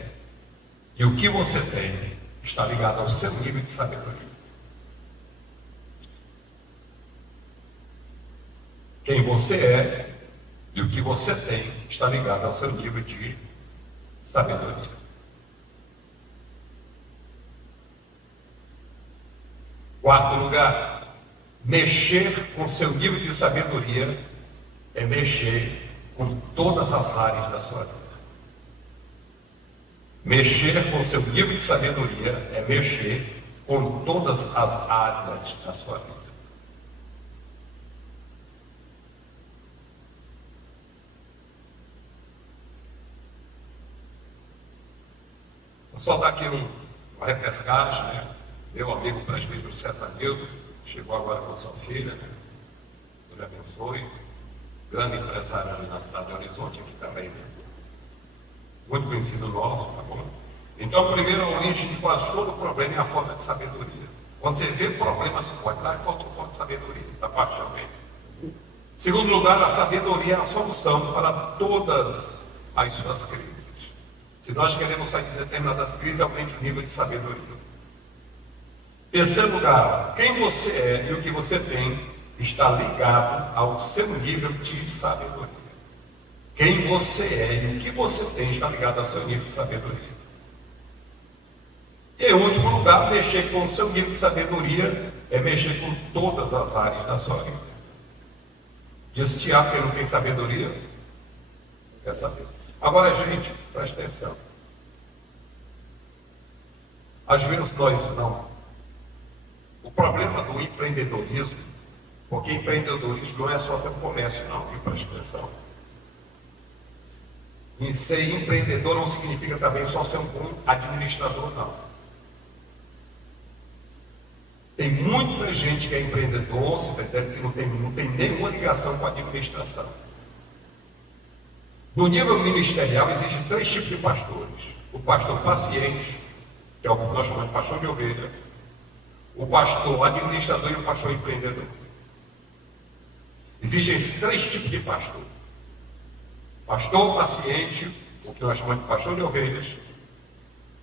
e o que você tem está ligado ao seu nível de sabedoria. Quem você é e o que você tem está ligado ao seu nível de sabedoria. Quarto lugar, mexer com seu nível de sabedoria é mexer com todas as áreas da sua vida. Mexer com seu nível de sabedoria é mexer com todas as áreas da sua vida. Vou só dar aqui uma repescagem, né? Meu amigo presbítero César Nildo, chegou agora com sua filha, né? Deus abençoe. Grande empresário ali na cidade de Horizonte, aqui também, né? Muito conhecido nosso, tá bom? Então, primeiro, a origem de quase todo o problema é a falta de sabedoria. Quando você vê problema, você pode dar falta de sabedoria, da parte de alguém. Segundo lugar, a sabedoria é a solução para todas as suas crises. Se nós queremos sair de determinadas crises, aumente o nível de sabedoria. Terceiro lugar, quem você é e o que você tem está ligado ao seu nível de sabedoria. Quem você é e o que você tem está ligado ao seu nível de sabedoria. E em último lugar, mexer com o seu nível de sabedoria é mexer com todas as áreas da sua vida. Diz Tiago, quem não tem sabedoria, não quer saber. Agora, gente, presta atenção. Às vezes nós não. O problema do empreendedorismo, porque empreendedorismo não é só ter um comércio, não, viu? Presta atenção. E ser empreendedor não significa também só ser um bom administrador, não. Tem muita gente que é empreendedor, se entende, que não tem nenhuma ligação com a administração. No nível ministerial, existem 3 tipos de pastores. O pastor paciente, que é o que nós chamamos de pastor de ovelha, o pastor administrador e o pastor empreendedor. Existem esses 3 tipos de pastor. Pastor paciente, o que nós chamamos de pastor de ovelhas,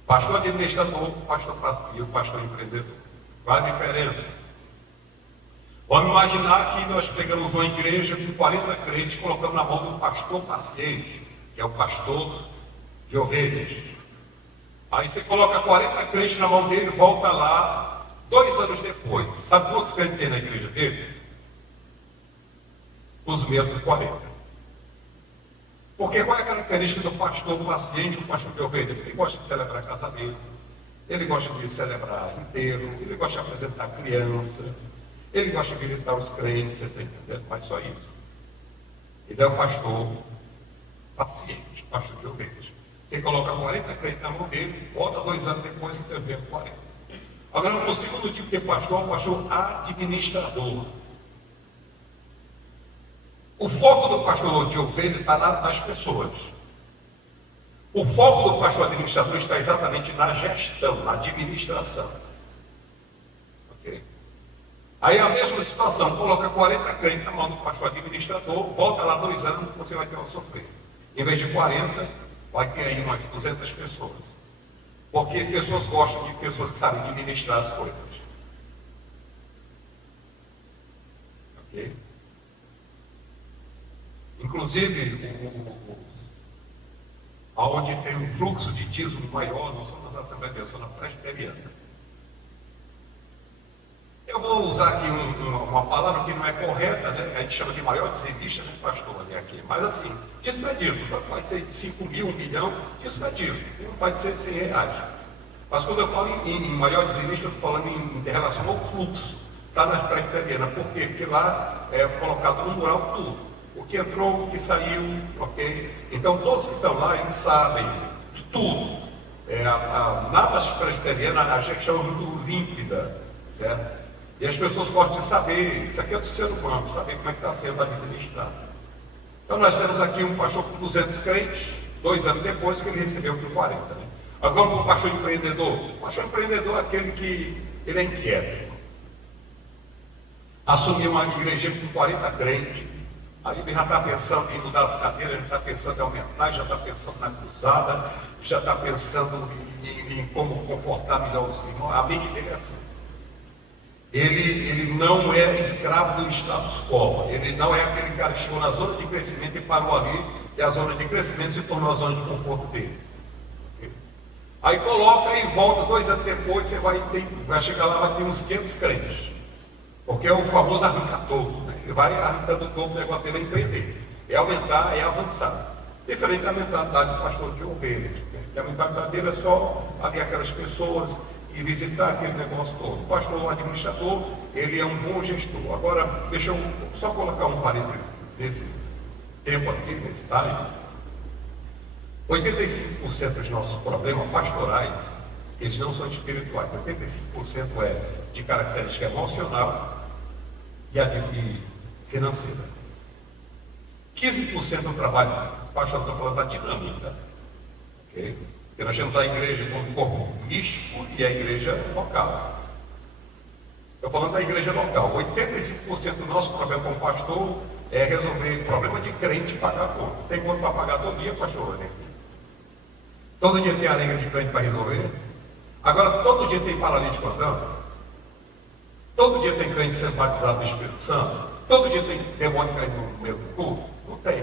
pastor administrador, pastor paciente e o pastor empreendedor. Qual a diferença? Vamos imaginar que nós pegamos uma igreja com 40 crentes e colocamos na mão do pastor paciente, que é o pastor de ovelhas. Aí você coloca 40 crentes na mão dele, volta lá, 2 anos depois. Sabe quantos crentes tem na igreja dele? Os mesmos 40. Porque qual é a característica do pastor paciente, o pastor de ovelha? Ele gosta de celebrar casamento, ele gosta de celebrar enterro, ele gosta de apresentar criança, ele gosta de visitar os crentes, você está entendendo? Mas só isso. Ele é o pastor paciente, pastor de ovelhas. Você coloca 40 crentes na mão dele, volta 2 anos depois que você vê 40. Agora, o segundo tipo de pastor é o pastor administrador. O foco do pastor de ovelha está nas pessoas. O foco do pastor administrador está exatamente na gestão, na administração. Ok? Aí a mesma situação, coloca 40 crentes na mão do pastor administrador, volta lá 2 anos, você vai ter uma surpresa. Em vez de 40, vai ter aí umas 200 pessoas. Porque pessoas gostam de pessoas que sabem administrar as coisas. Ok? Inclusive, onde tem um fluxo de dízimo maior, nós somos a Assembleia de Deus, na Presbiteriana. Eu vou usar aqui uma palavra que não é correta, né? A gente chama de maior dizimista, né, pastor, ali aqui. Mas assim, isso não é dízimo, vai ser 5 mil, 1 milhão, isso não é dízimo, não vai ser 100 reais. Mas quando eu falo em maior dizimista, eu estou falando em relação ao fluxo, está na Presbiteriana. Por quê? Porque lá é colocado no mural tudo. O que entrou, o que saiu, ok? Então todos que estão lá, eles sabem de tudo. Na presbiteriana, a gente chama muito límpida, certo? E as pessoas gostam de saber, isso aqui é do ser humano, saber como é que está sendo administrado. Então nós temos aqui um pastor com 200 crentes, 2 anos depois que ele recebeu por 40. Né? Agora o pastor empreendedor. O pastor empreendedor é aquele que ele é inquieto. Assumiu uma igreja com 40 crentes. Aí ele já está pensando em mudar as cadeiras, já está pensando em aumentar, já está pensando na cruzada, já está pensando em como confortar melhor os irmãos. A mente dele é assim. Ele não é escravo do status quo. Ele não é aquele cara que chegou na zona de crescimento e parou ali, e a zona de crescimento se tornou a zona de conforto dele. Okay? Aí coloca e volta 2 anos depois, você vai chegar lá, vai ter uns 500 crentes. Porque é o famoso arranca todo, né? Ele vai arrancando todo o negócio dele a empreender. É aumentar, é avançar. Diferente da mentalidade do pastor de ovelhas, que a mentalidade dele é só ali aquelas pessoas e visitar aquele negócio todo. O pastor, o administrador, ele é um bom gestor. Agora, deixa eu só colocar um parênteses nesse tempo aqui, nesse time. 85% dos nossos problemas pastorais, eles não são espirituais. 85% é de característica emocional e a de financeira. 15% do trabalho, o pastor está falando da dinâmica. Okay? Porque nós temos a igreja como corpo místico e a igreja local. Estou falando da igreja local. 85% do nosso problema como pastor é resolver problema de crente pagar a conta. Tem conta para pagar todo dia, pastor? Né? Todo dia tem a linha de crente para resolver. Agora, todo dia tem paralítico andando. Todo dia tem crente sendo batizado no Espírito Santo. Todo dia tem demônio caindo no meio do culto. Não tem.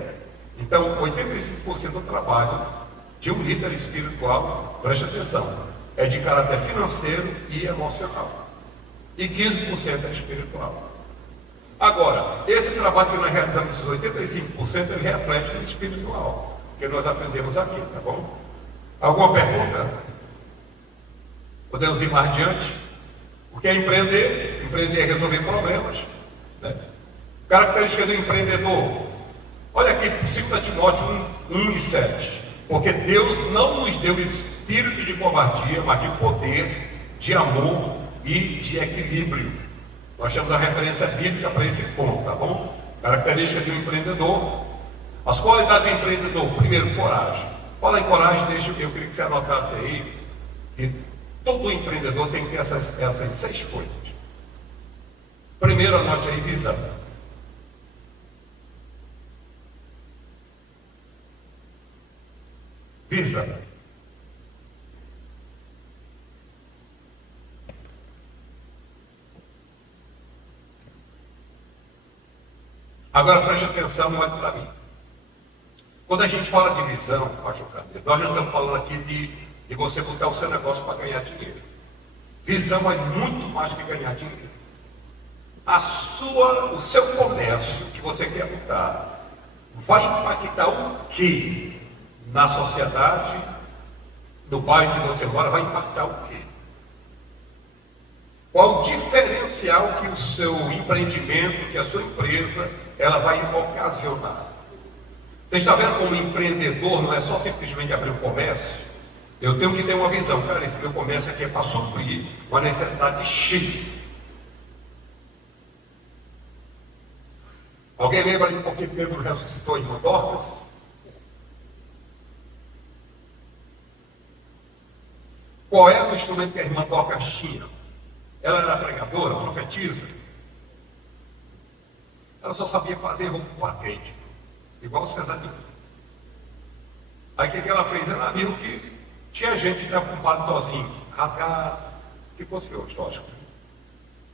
Então, 85% do trabalho de um líder espiritual, preste atenção, é de caráter financeiro e emocional. E 15% é espiritual. Agora, esse trabalho que nós realizamos, esses 85%, ele reflete no espiritual, que nós aprendemos aqui, tá bom? Alguma pergunta? Podemos ir mais adiante? O que é empreender? Empreender é resolver problemas. Né? Características do empreendedor. Olha aqui, 2 Timóteo 1:7. Porque Deus não nos deu espírito de covardia, mas de poder, de amor e de equilíbrio. Nós temos a referência bíblica para esse ponto, tá bom? Características de um empreendedor. As qualidades do empreendedor. Primeiro, coragem. Fala em coragem, eu queria que você anotasse aí, que todo empreendedor tem que ter essas 6 coisas. Primeiro, anote aí, visão. Visão. Agora preste atenção, olha para mim. Quando a gente fala de visão, pastor Carneiro, nós não estamos falando aqui de você botar o seu negócio para ganhar dinheiro. Visão é muito mais do que ganhar dinheiro. O seu comércio que você quer botar vai impactar o quê? Na sociedade, no bairro que você mora, vai impactar o quê? Qual o diferencial que o seu empreendimento, que a sua empresa, ela vai ocasionar? Você está vendo como empreendedor não é só simplesmente abrir um comércio? Eu tenho que ter uma visão. Cara, esse meu comércio aqui é para suprir uma necessidade X. Alguém lembra de por que Pedro ressuscitou a irmã Dorcas? Qual era o instrumento que a irmã Dorcas tinha? Ela era pregadora, profetisa. Ela só sabia fazer roupa patente, igual o Cesarinho. Aí o que ela fez? Ela viu que tinha gente que estava com um palitozinho rasgado, que fosse hoje, lógico.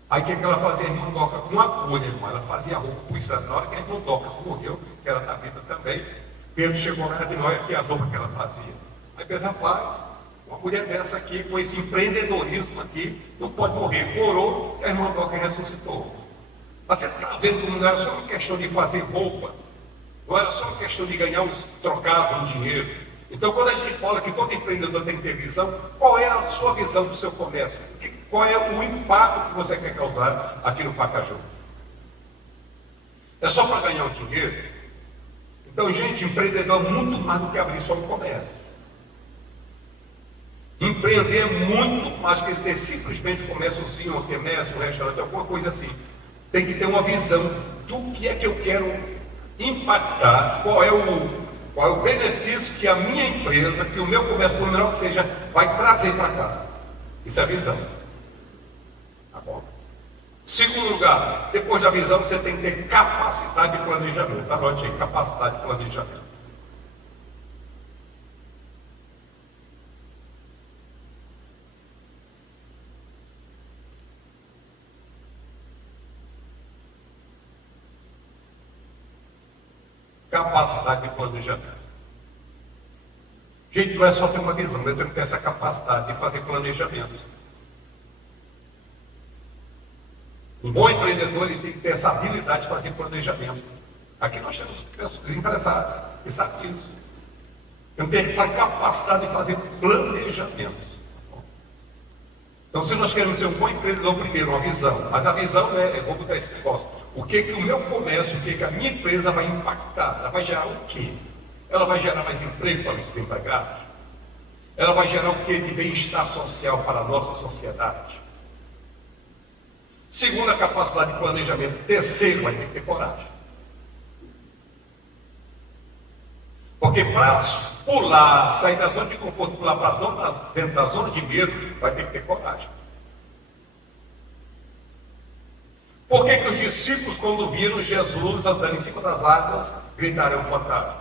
Aí o que ela fazia? A irmã Dorcas com agulha, irmão. Ela fazia roupa por isso. Na hora que a irmã Dorcas morreu, que era da vida também, Pedro chegou lá e disse: olha aqui as roupas que ela fazia. Aí Pedro, rapaz, uma mulher dessa aqui, com esse empreendedorismo aqui, não pode morrer. Orou, a irmã Dorcas ressuscitou. Mas você está vendo que não era só uma questão de fazer roupa, não era só uma questão de ganhar uns trocados, um dinheiro. Então, quando a gente fala que todo empreendedor tem que ter visão, qual é a sua visão do seu comércio? Qual é o impacto que você quer causar aqui no Pacaju? É só para ganhar o dinheiro? Então, gente, empreendedor é muito mais do que abrir só um comércio. Empreender é muito mais que ter simplesmente um comérciozinho, um comércio, um restaurante, alguma coisa assim. Tem que ter uma visão do que é que eu quero impactar, qual é o benefício que a minha empresa, que o meu comércio, por menor que seja, vai trazer para cá. Isso é visão. Tá bom? Segundo lugar, depois da visão, você tem que ter capacidade de planejamento. Anote aí, capacidade de planejamento. Capacidade de planejamento. Gente, não é só ter uma visão, eu tenho que ter essa capacidade de fazer planejamento. Um bom empreendedor, ele tem que ter essa habilidade de fazer planejamento. Aqui nós temos empresários que sabem isso. Eu tenho essa capacidade de fazer planejamentos. Então, se nós queremos ser um bom empreendedor, primeiro, uma visão. Mas a visão vou botar esse negócio. O que o meu comércio, o que a minha empresa vai impactar? Ela vai gerar o quê? Ela vai gerar mais emprego para os desempregados? Ela vai gerar o quê de bem-estar social para a nossa sociedade? Segundo, a capacidade de planejamento. Terceiro, vai ter que ter coragem. Porque para pular, sair da zona de conforto, pular para dentro da zona de medo, vai ter que ter coragem. Por que os discípulos, quando viram Jesus andando em cima das águas, gritaram fantasma?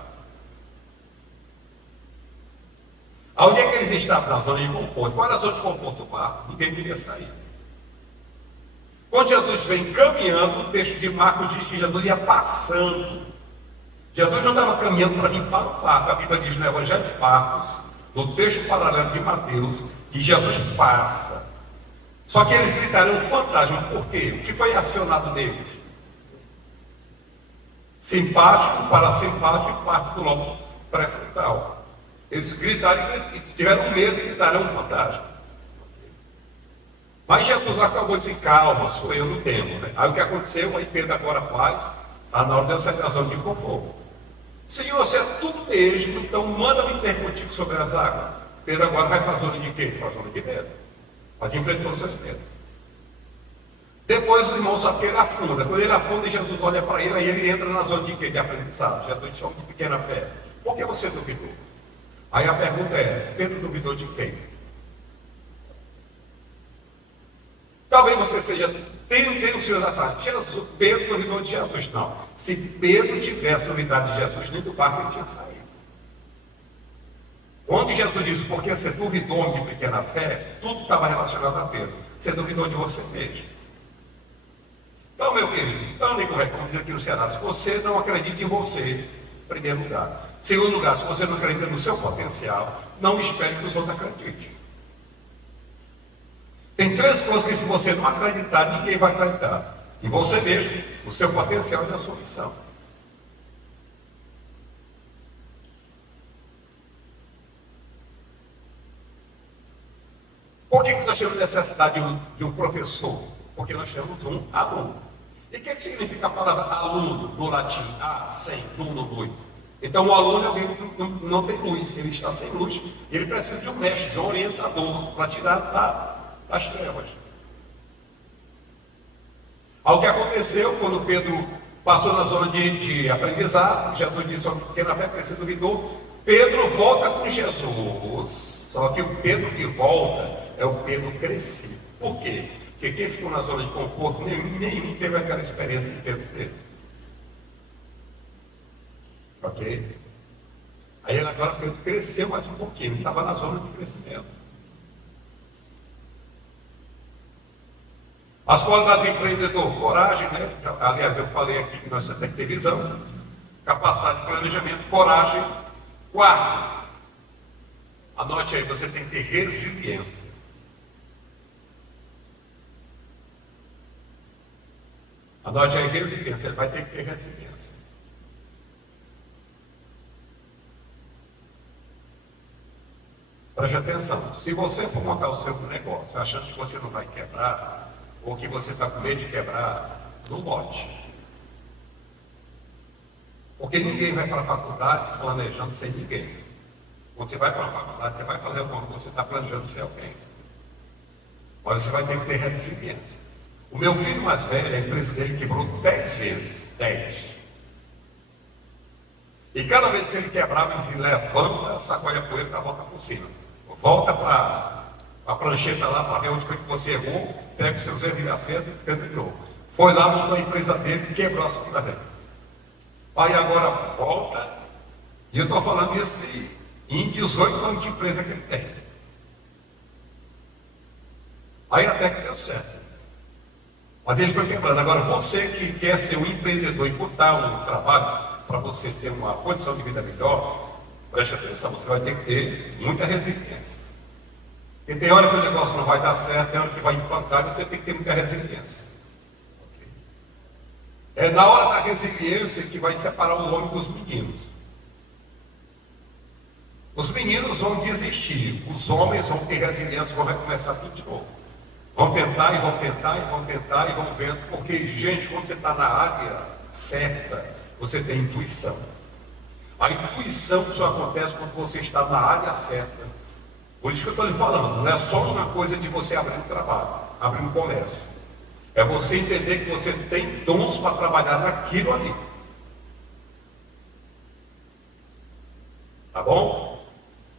Onde é que eles estavam? Na zona de conforto. Qual era a zona de conforto do barco? Ninguém queria sair. Quando Jesus vem caminhando, o texto de Marcos diz que Jesus ia passando. Jesus não estava caminhando para vir para o barco. A Bíblia diz no Evangelho de Marcos, no texto paralelo de Mateus, que Jesus passa. Só que eles gritaram um fantasma. Por quê? O que foi acionado neles? Simpático, parasimpático e parte do lobo pré-frontal. Eles gritaram e tiveram medo e gritaram um fantasma. Mas Jesus acabou de dizer, calma, sou eu no tempo. Né? Aí o que aconteceu? Aí Pedro agora faz, a na hora de eu sair da zona de conforto. Senhor, você é tudo mesmo, então manda-me ter contigo sobre as águas. Pedro agora vai para a zona de quê? Para a zona de medo. Mas enfrentou os seus medos. Depois os irmãos sabem que ele afunda. Quando ele afunda, Jesus olha para ele, aí ele entra na zona de quê? De aprendizado. Jesus disse, de pequena fé. Por que você duvidou? Aí a pergunta é, Pedro duvidou de quem? Talvez você seja tendencioso a saber, Pedro duvidou de Jesus. Não. Se Pedro tivesse duvidado de Jesus, nem do barco ele tinha saído. Onde Jesus diz, porque você duvidou de pequena fé, tudo estava relacionado a Pedro. Você duvidou de você mesmo. Então, meu querido, como diz aqui no Ceará, se você não acredita em você, em primeiro lugar. Segundo lugar, se você não acredita no seu potencial, não espere que os outros acreditem. Tem três coisas que se você não acreditar, ninguém vai acreditar. Em você mesmo, no seu potencial e na sua missão. Por que nós temos necessidade de um professor? Porque nós temos um aluno. E o que significa a palavra aluno no latim? Sem, nuno, luz. Então o aluno é alguém que não tem luz, ele está sem luz. Ele precisa de um mestre, de um orientador, para tirar das trevas. Ao que aconteceu quando Pedro passou na zona de aprendizado, Jesus disse, só que na fé precisa duvidou, Pedro volta com Jesus. Só que o Pedro que volta é o Pedro crescido. Por quê? Porque quem ficou na zona de conforto, nem teve aquela experiência que Pedro teve. Ok? Aí agora Pedro cresceu mais um pouquinho, ele estava na zona de crescimento. As qualidades do empreendedor, coragem, né? Aliás, eu falei aqui que nós temos que ter visão, capacidade de planejamento, coragem. Quarto, anote aí, você tem que ter resiliência. Anote aí, resiliência, você vai ter que ter resiliência. Preste atenção, se você for montar o seu negócio achando que você não vai quebrar, ou que você está com medo de quebrar, não bote. Porque ninguém vai para a faculdade planejando sem ninguém. Quando você vai para a faculdade, você vai fazer alguma coisa, você está planejando ser alguém. Mas você vai ter que ter resiliência. O meu filho mais velho, a empresa dele quebrou 10 vezes. 10. E cada vez que ele quebrava, ele se levanta, sacode a poeira e volta por cima. Volta para a prancheta lá para ver onde foi que você errou, pega os seus erros e acerta e tenta de novo. Foi lá, montou a empresa dele e quebrou a segunda vez. Aí agora volta, e eu estou falando isso em 18 anos de empresa que ele tem. Aí até que deu certo. Mas ele foi quebrando. Agora você que quer ser um empreendedor e botar um trabalho para você ter uma condição de vida melhor, preste atenção, você vai ter que ter muita resiliência. Porque tem hora que o negócio não vai dar certo, tem hora que vai implantar, e você tem que ter muita resiliência. Okay? É na hora da resiliência que vai separar o homem dos meninos. Os meninos vão desistir, os homens vão ter resiliência, vão recomeçar tudo de novo. Vão tentar e vão tentar e vão tentar e vão vendo, porque, gente, quando você está na área certa, você tem intuição. A intuição só acontece quando você está na área certa. Por isso que eu estou lhe falando, não é só uma coisa de você abrir um trabalho, abrir um comércio. É você entender que você tem dons para trabalhar naquilo ali. Tá bom?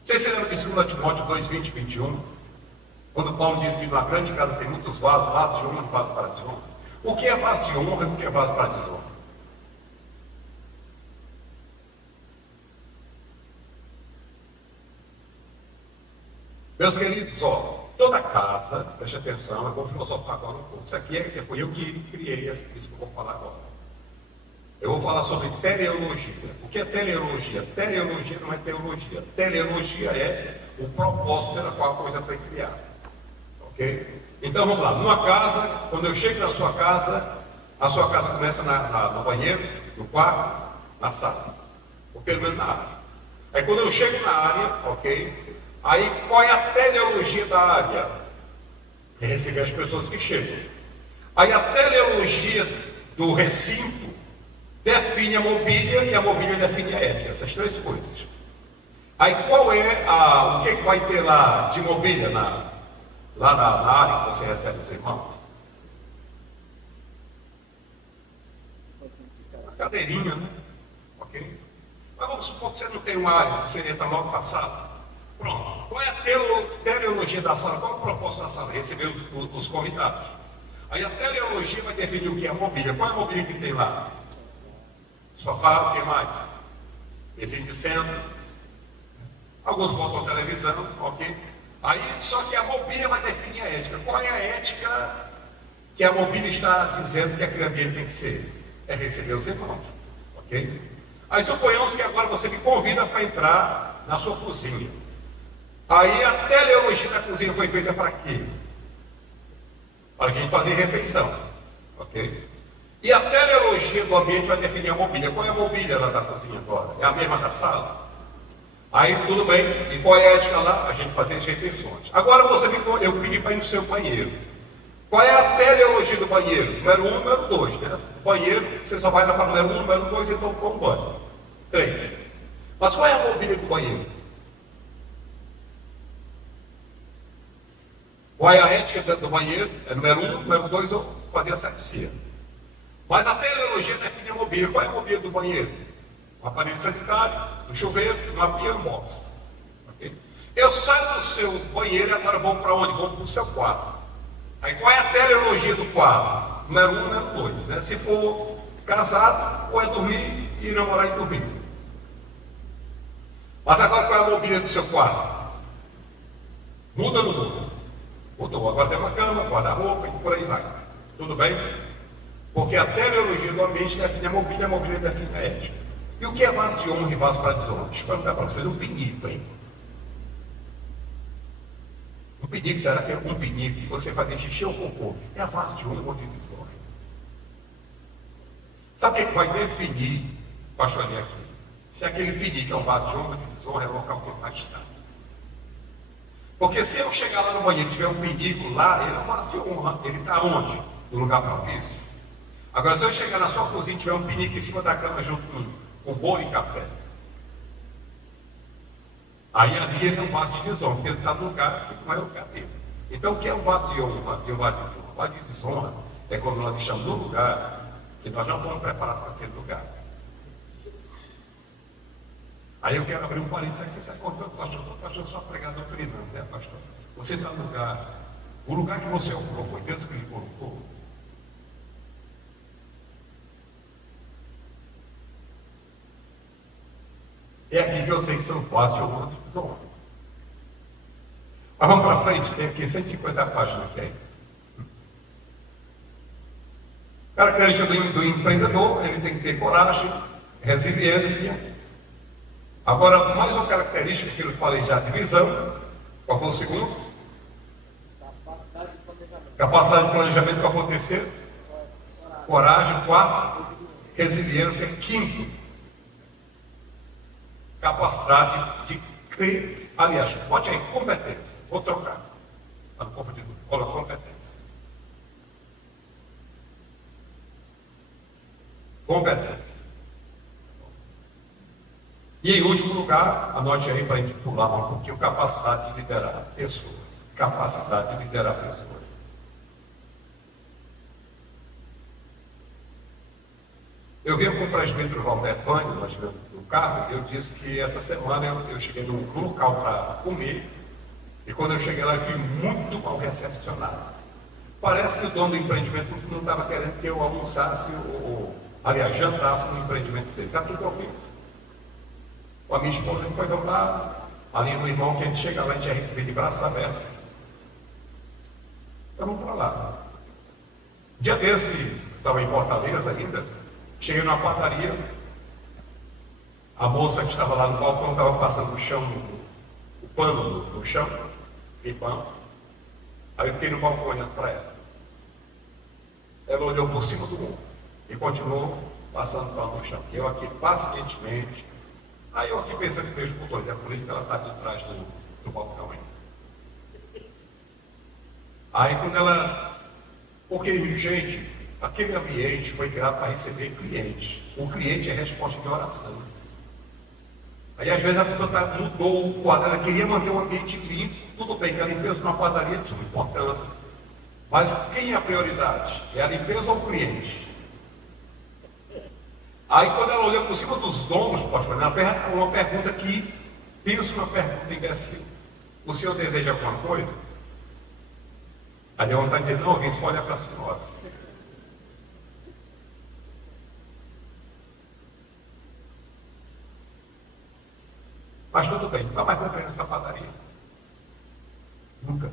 Vocês se lembram de 2 Timóteo 2, 20 e 21? Quando Paulo diz que na grande casa tem muitos vasos, vasos de honra e vasos para desonra. O que é vaso de honra e o que é vaso para desonra? Meus queridos, ó, toda casa, preste atenção, eu vou filosofar agora um pouco. Isso aqui foi eu que criei isso que eu vou falar agora. Eu vou falar sobre teleologia. O que é teleologia? Teleologia não é teologia. Teleologia é o propósito pela qual a coisa foi criada. Ok? Então vamos lá. Numa casa, quando eu chego na sua casa, a sua casa começa no banheiro, no quarto, na sala. Ou pelo menos na área. Aí quando eu chego na área, ok? Aí qual é a teleologia da área? É receber as pessoas que chegam. Aí a teleologia do recinto define a mobília e a mobília define a ética, essas três coisas. Aí qual é o que vai ter lá de mobília lá na área que você recebe os irmãos? A cadeirinha, né? Ok? Mas vamos supor que você não tem uma área, você entra logo para a sala. Pronto. Qual é a teleologia da sala? Qual é o propósito da sala? Receber os convidados. Aí a teleologia vai definir o que é a mobília. Qual é a mobília que tem lá? Sofá, o que mais? Mesinha de centro. Alguns botam televisão, ok? Aí, só que a mobília vai definir a ética. Qual é a ética que a mobília está dizendo que aquele ambiente tem que ser? É receber os irmãos, ok? Aí suponhamos que agora você me convida para entrar na sua cozinha. Aí a teleologia da cozinha foi feita para quê? Para a gente fazer refeição, ok? E a teleologia do ambiente vai definir a mobília. Qual é a mobília lá da cozinha agora? É a mesma da sala? Aí tudo bem. E qual é a ética lá? A gente fazer as refeições. Agora eu pedi para ir no seu banheiro. Qual é a teleologia do banheiro? Número 1, número 2, né? Banheiro, você só vai lá para o número 1, número 2, então toma um banho. 3. Mas qual é a mobília do banheiro? Qual é a ética do banheiro? É número 1, número 2, ou fazer a sepsia. Mas a teleologia define a mobília. Qual é a mobília do banheiro? Um aparelho sanitário, um chuveiro, uma pia, um box. Okay? Eu saio do seu banheiro e agora vou para onde? Vou para o seu quarto. Aí qual é a teleologia do quarto? Número 1, número 2. Né? Se for casado, ou é dormir e namorar e dormir. Mas agora qual é a mobília do seu quarto? Muda ou não muda? Mudou. Agora tem uma cama, guarda-roupa e por aí vai. Tudo bem? Porque a teleologia do ambiente define a mobília define a ética. E o que é vaso de honra e vaso para desonra? Deixa eu perguntar para vocês, um pinico, hein? Um pinico, será que é um pinico que você faz xixi ou cocô? É a vaso de honra ou de desonra? Sabe o que vai definir, pastor aqui? Se aquele pinico é um vaso de honra ou de desonra, é o local que ele vai estar. Porque se eu chegar lá no banheiro e tiver um pinico lá, ele é um vaso de honra. Ele está onde? No lugar propício. Agora, se eu chegar na sua cozinha e tiver um pinico em cima da cama junto com bolo e café, aí ali ele é um vaso de desonra, porque ele está no lugar que não é o lugar dele. Então, o que é um vaso de honra e um vaso de desonra? Um vaso de desonra é quando nós estamos no lugar que nós não fomos preparados para aquele lugar. Aí eu quero abrir um parênteses aqui, você contou, pastor só pregar doutrinando, né, pastor? Você está no lugar, o lugar que você ocupou foi Deus que lhe colocou. É aqui que eu sei que são vasos de honra e desonra. Mas vamos para frente, tem aqui 150 páginas. Tem. Características do empreendedor, ele tem que ter coragem, resiliência. Agora, mais uma característica que eu falei já, de visão. Qual foi o segundo? Capacidade de planejamento. Qual foi o terceiro? Coragem. Quarto, resiliência. Quinto, capacidade de Aliás, bote aí, competência. Vou trocar. Para não confundir tudo. Olha, competência. Competência. E em último lugar, anote aí para a gente pular um pouquinho, capacidade de liderar pessoas. Capacidade de liderar pessoas. Eu vim com o presbítero Roberto Vânio, nós vimos no carro, e eu disse que essa semana eu cheguei num local para comer, e quando eu cheguei lá eu fui muito mal recepcionado. Parece que o dono do empreendimento não estava querendo que eu almoçasse, aliás, jantasse no empreendimento dele. Sabe o que eu fiz? Com a minha esposa, a gente foi lá, ali no irmão, que a gente chega lá, a gente ia receber de braços abertos. Então vamos para lá. Dia desse, estava em Fortaleza ainda, cheguei numa padaria, a moça que estava lá no balcão estava passando o chão, o pano no chão, limpando. Aí eu fiquei no balcão olhando para ela. Ela olhou por cima do ombro e continuou passando pano no chão. Eu aqui pacientemente. Aí eu aqui pensando que vejo por dois, é por isso que ela está de trás do balcão ainda. Aí quando ela. Porque, gente, aquele ambiente foi criado para receber clientes. O cliente é resposta de oração. Aí às vezes a pessoa mudou o quadro, ela queria manter o ambiente limpo, tudo bem, que a limpeza numa padaria é de suma importância. Mas quem é a prioridade? É a limpeza ou o cliente? Aí quando ela olhou por cima dos ombros, pastor, ela fez uma pergunta que, pensa uma pergunta imbecil. O senhor deseja alguma coisa? Aí ela está dizendo, não, alguém só olha para a senhora. Mas tudo bem, nunca mais comprei nessa padaria. Nunca.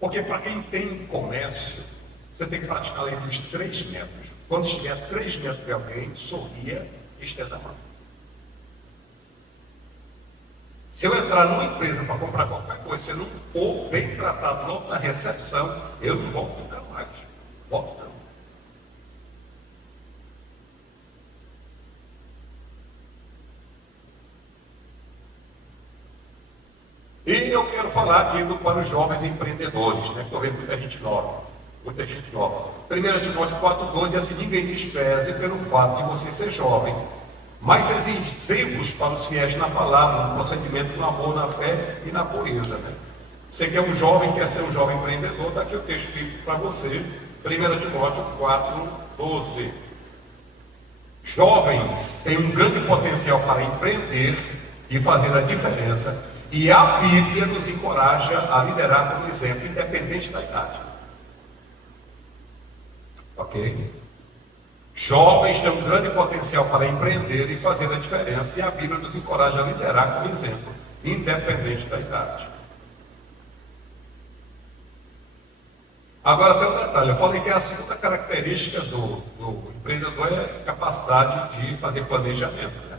Porque para quem tem comércio, você tem que praticar a lei dos 3 metros. Quando estiver a 3 metros de alguém, sorria e estenda a mão. Se eu entrar numa empresa para comprar qualquer coisa, se eu não for bem tratado logo na recepção, eu não volto nunca mais. Volto não. E eu quero falar aqui para os jovens empreendedores, né? Estou vendo muita gente nova. Muita gente nova. 1 Timóteo 4,12 diz assim: ninguém despreze pelo fato de você ser jovem, mas sejam exemplos para os fiéis na palavra, no procedimento, no amor, na fé e na pureza. Né? Você que é um jovem, quer ser um jovem empreendedor, está aqui o texto bíblico para você. 1 Timóteo 4,12. Jovens têm um grande potencial para empreender e fazer a diferença. E a Bíblia nos encoraja a liderar como exemplo, independente da idade. Ok? Jovens têm um grande potencial para empreender e fazer a diferença. E a Bíblia nos encoraja a liderar como exemplo, independente da idade. Agora tem um detalhe. Eu falei que a segunda característica do empreendedor é a capacidade de fazer planejamento. Né?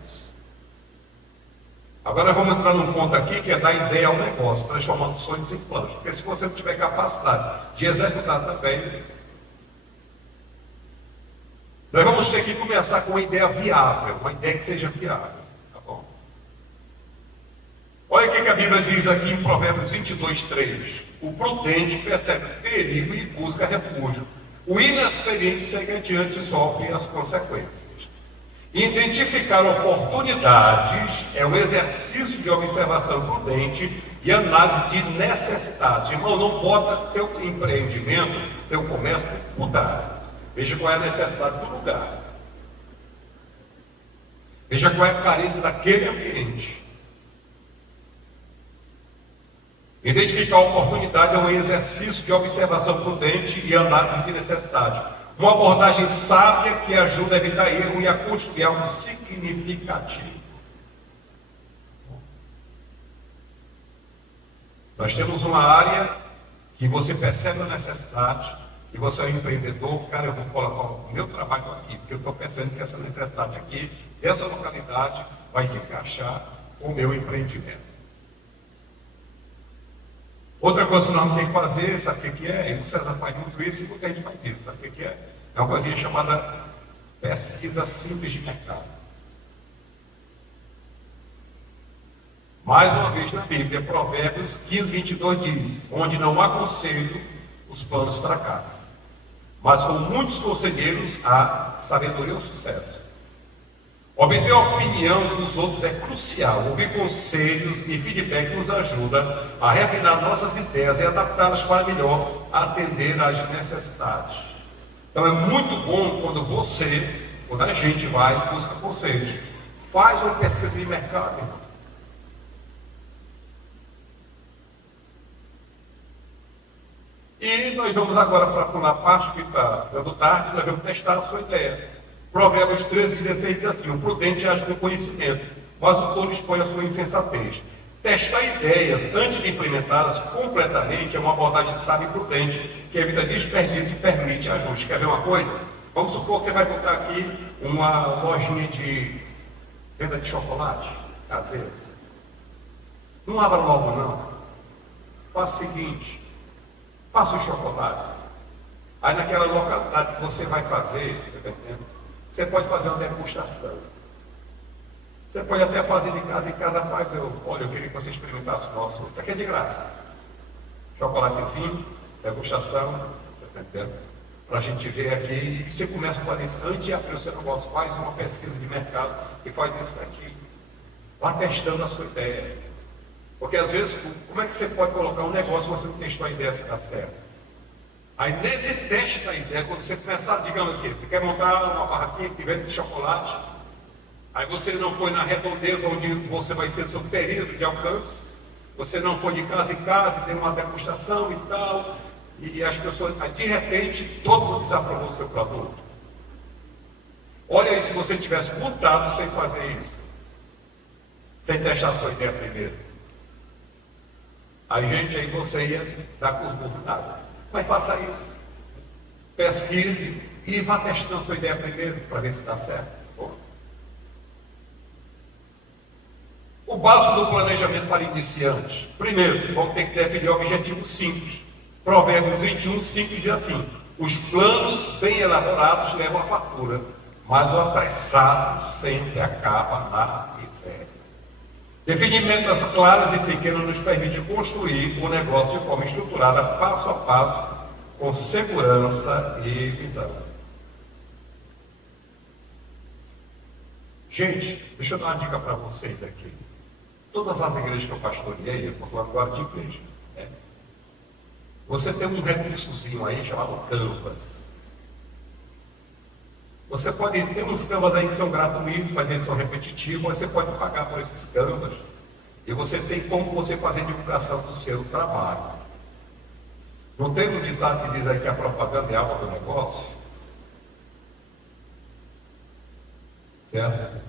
Agora vamos entrar num ponto aqui que é dar ideia ao negócio, transformando sonhos em planos. Porque se você não tiver capacidade de executar também, nós vamos ter que começar com uma ideia viável, uma ideia que seja viável. Tá bom? Olha o que a Bíblia diz aqui em Provérbios 22:3. O prudente percebe o perigo e busca refúgio. O inexperiente segue adiante e sofre as consequências. Identificar oportunidades é um exercício de observação prudente e análise de necessidade. Irmão, não bota teu empreendimento, teu comércio, mudar. Veja qual é a necessidade do lugar. Veja qual é a carência daquele ambiente. Identificar a oportunidade é um exercício de observação prudente e análise de necessidade. Uma abordagem sábia que ajuda a evitar erro e a construir algo significativo. Nós temos uma área que você percebe a necessidade e você é um empreendedor, cara, eu vou colocar o meu trabalho aqui, porque eu estou pensando que essa necessidade aqui, essa localidade, vai se encaixar com o meu empreendimento. Outra coisa que nós vamos ter que fazer, sabe o que é? E o César faz muito isso e muita gente faz isso, sabe o que é? É uma coisinha chamada pesquisa simples de mercado. Mais uma vez na Bíblia, Provérbios 15, 22 diz: onde não há conselho, os planos fracassam, mas com muitos conselheiros há sabedoria ou sucesso. Obter a opinião dos outros é crucial. Ouvir conselhos e feedback nos ajuda a refinar nossas ideias e adaptá-las para melhor atender às necessidades. Então é muito bom quando a gente vai e busca conselhos. Faz uma pesquisa de mercado, irmão. E nós vamos agora para a parte que está ficando tarde, nós vamos testar a sua ideia. Provérbios 13, 16 diz assim: o prudente age com conhecimento, mas o tolo expõe a sua insensatez. Testar ideias antes de implementá-las completamente é uma abordagem sábia e prudente, que evita desperdício e permite ajuste. Quer ver uma coisa? Vamos supor que você vai botar aqui uma lojinha de venda de chocolate caseiro. Não abra logo não. Faça o seguinte: faça os chocolates. Aí naquela localidade que você vai fazer, você está entendendo? Você pode fazer uma degustação. Você pode até fazer de casa em casa. Olha, eu queria que você experimentasse o nosso. Isso aqui é de graça. Chocolatezinho, degustação, você está entendendo? Para a gente ver aqui. E você começa a fazer isso antes de abrir o seu negócio. Faz uma pesquisa de mercado e faz isso daqui. Vá testando a sua ideia. Porque às vezes, como é que você pode colocar um negócio se você não testou a ideia se dá certo? Aí nesse teste da ideia, quando você começar, digamos aqui, você quer montar uma barraquinha que vende chocolate, aí você não foi na redondeza onde você vai ser seu período de alcance, você não foi de casa em casa, tem uma degustação e tal, e as pessoas, aí, de repente, todo mundo desaprovou o seu produto. Olha aí se você tivesse montado sem fazer isso, sem testar a sua ideia primeiro. Aí, gente, aí você ia dar com os burros nada. Mas faça isso. Pesquise e vá testando a sua ideia primeiro para ver se está certo. Bom. O básico do planejamento para iniciantes. Primeiro, vamos ter que definir objetivos simples. Provérbios 21, 5 diz assim: os planos bem elaborados levam a fatura, mas o apressado sempre acaba na miséria. Definir metas claras e pequenas nos permite construir o negócio de forma estruturada, passo a passo, com segurança e visão. Gente, deixa eu dar uma dica para vocês aqui. Todas as igrejas que eu pastoreei, eu estou falando agora de igreja, né? Você tem um recursozinho aí chamado Canvas. Você pode ter uns Canvas aí que são gratuitos, mas eles são repetitivos, mas você pode pagar por esses Canvas. E você tem como você fazer divulgação do seu trabalho. Não tem um ditado que diz aí que a propaganda é a alma do negócio? Certo?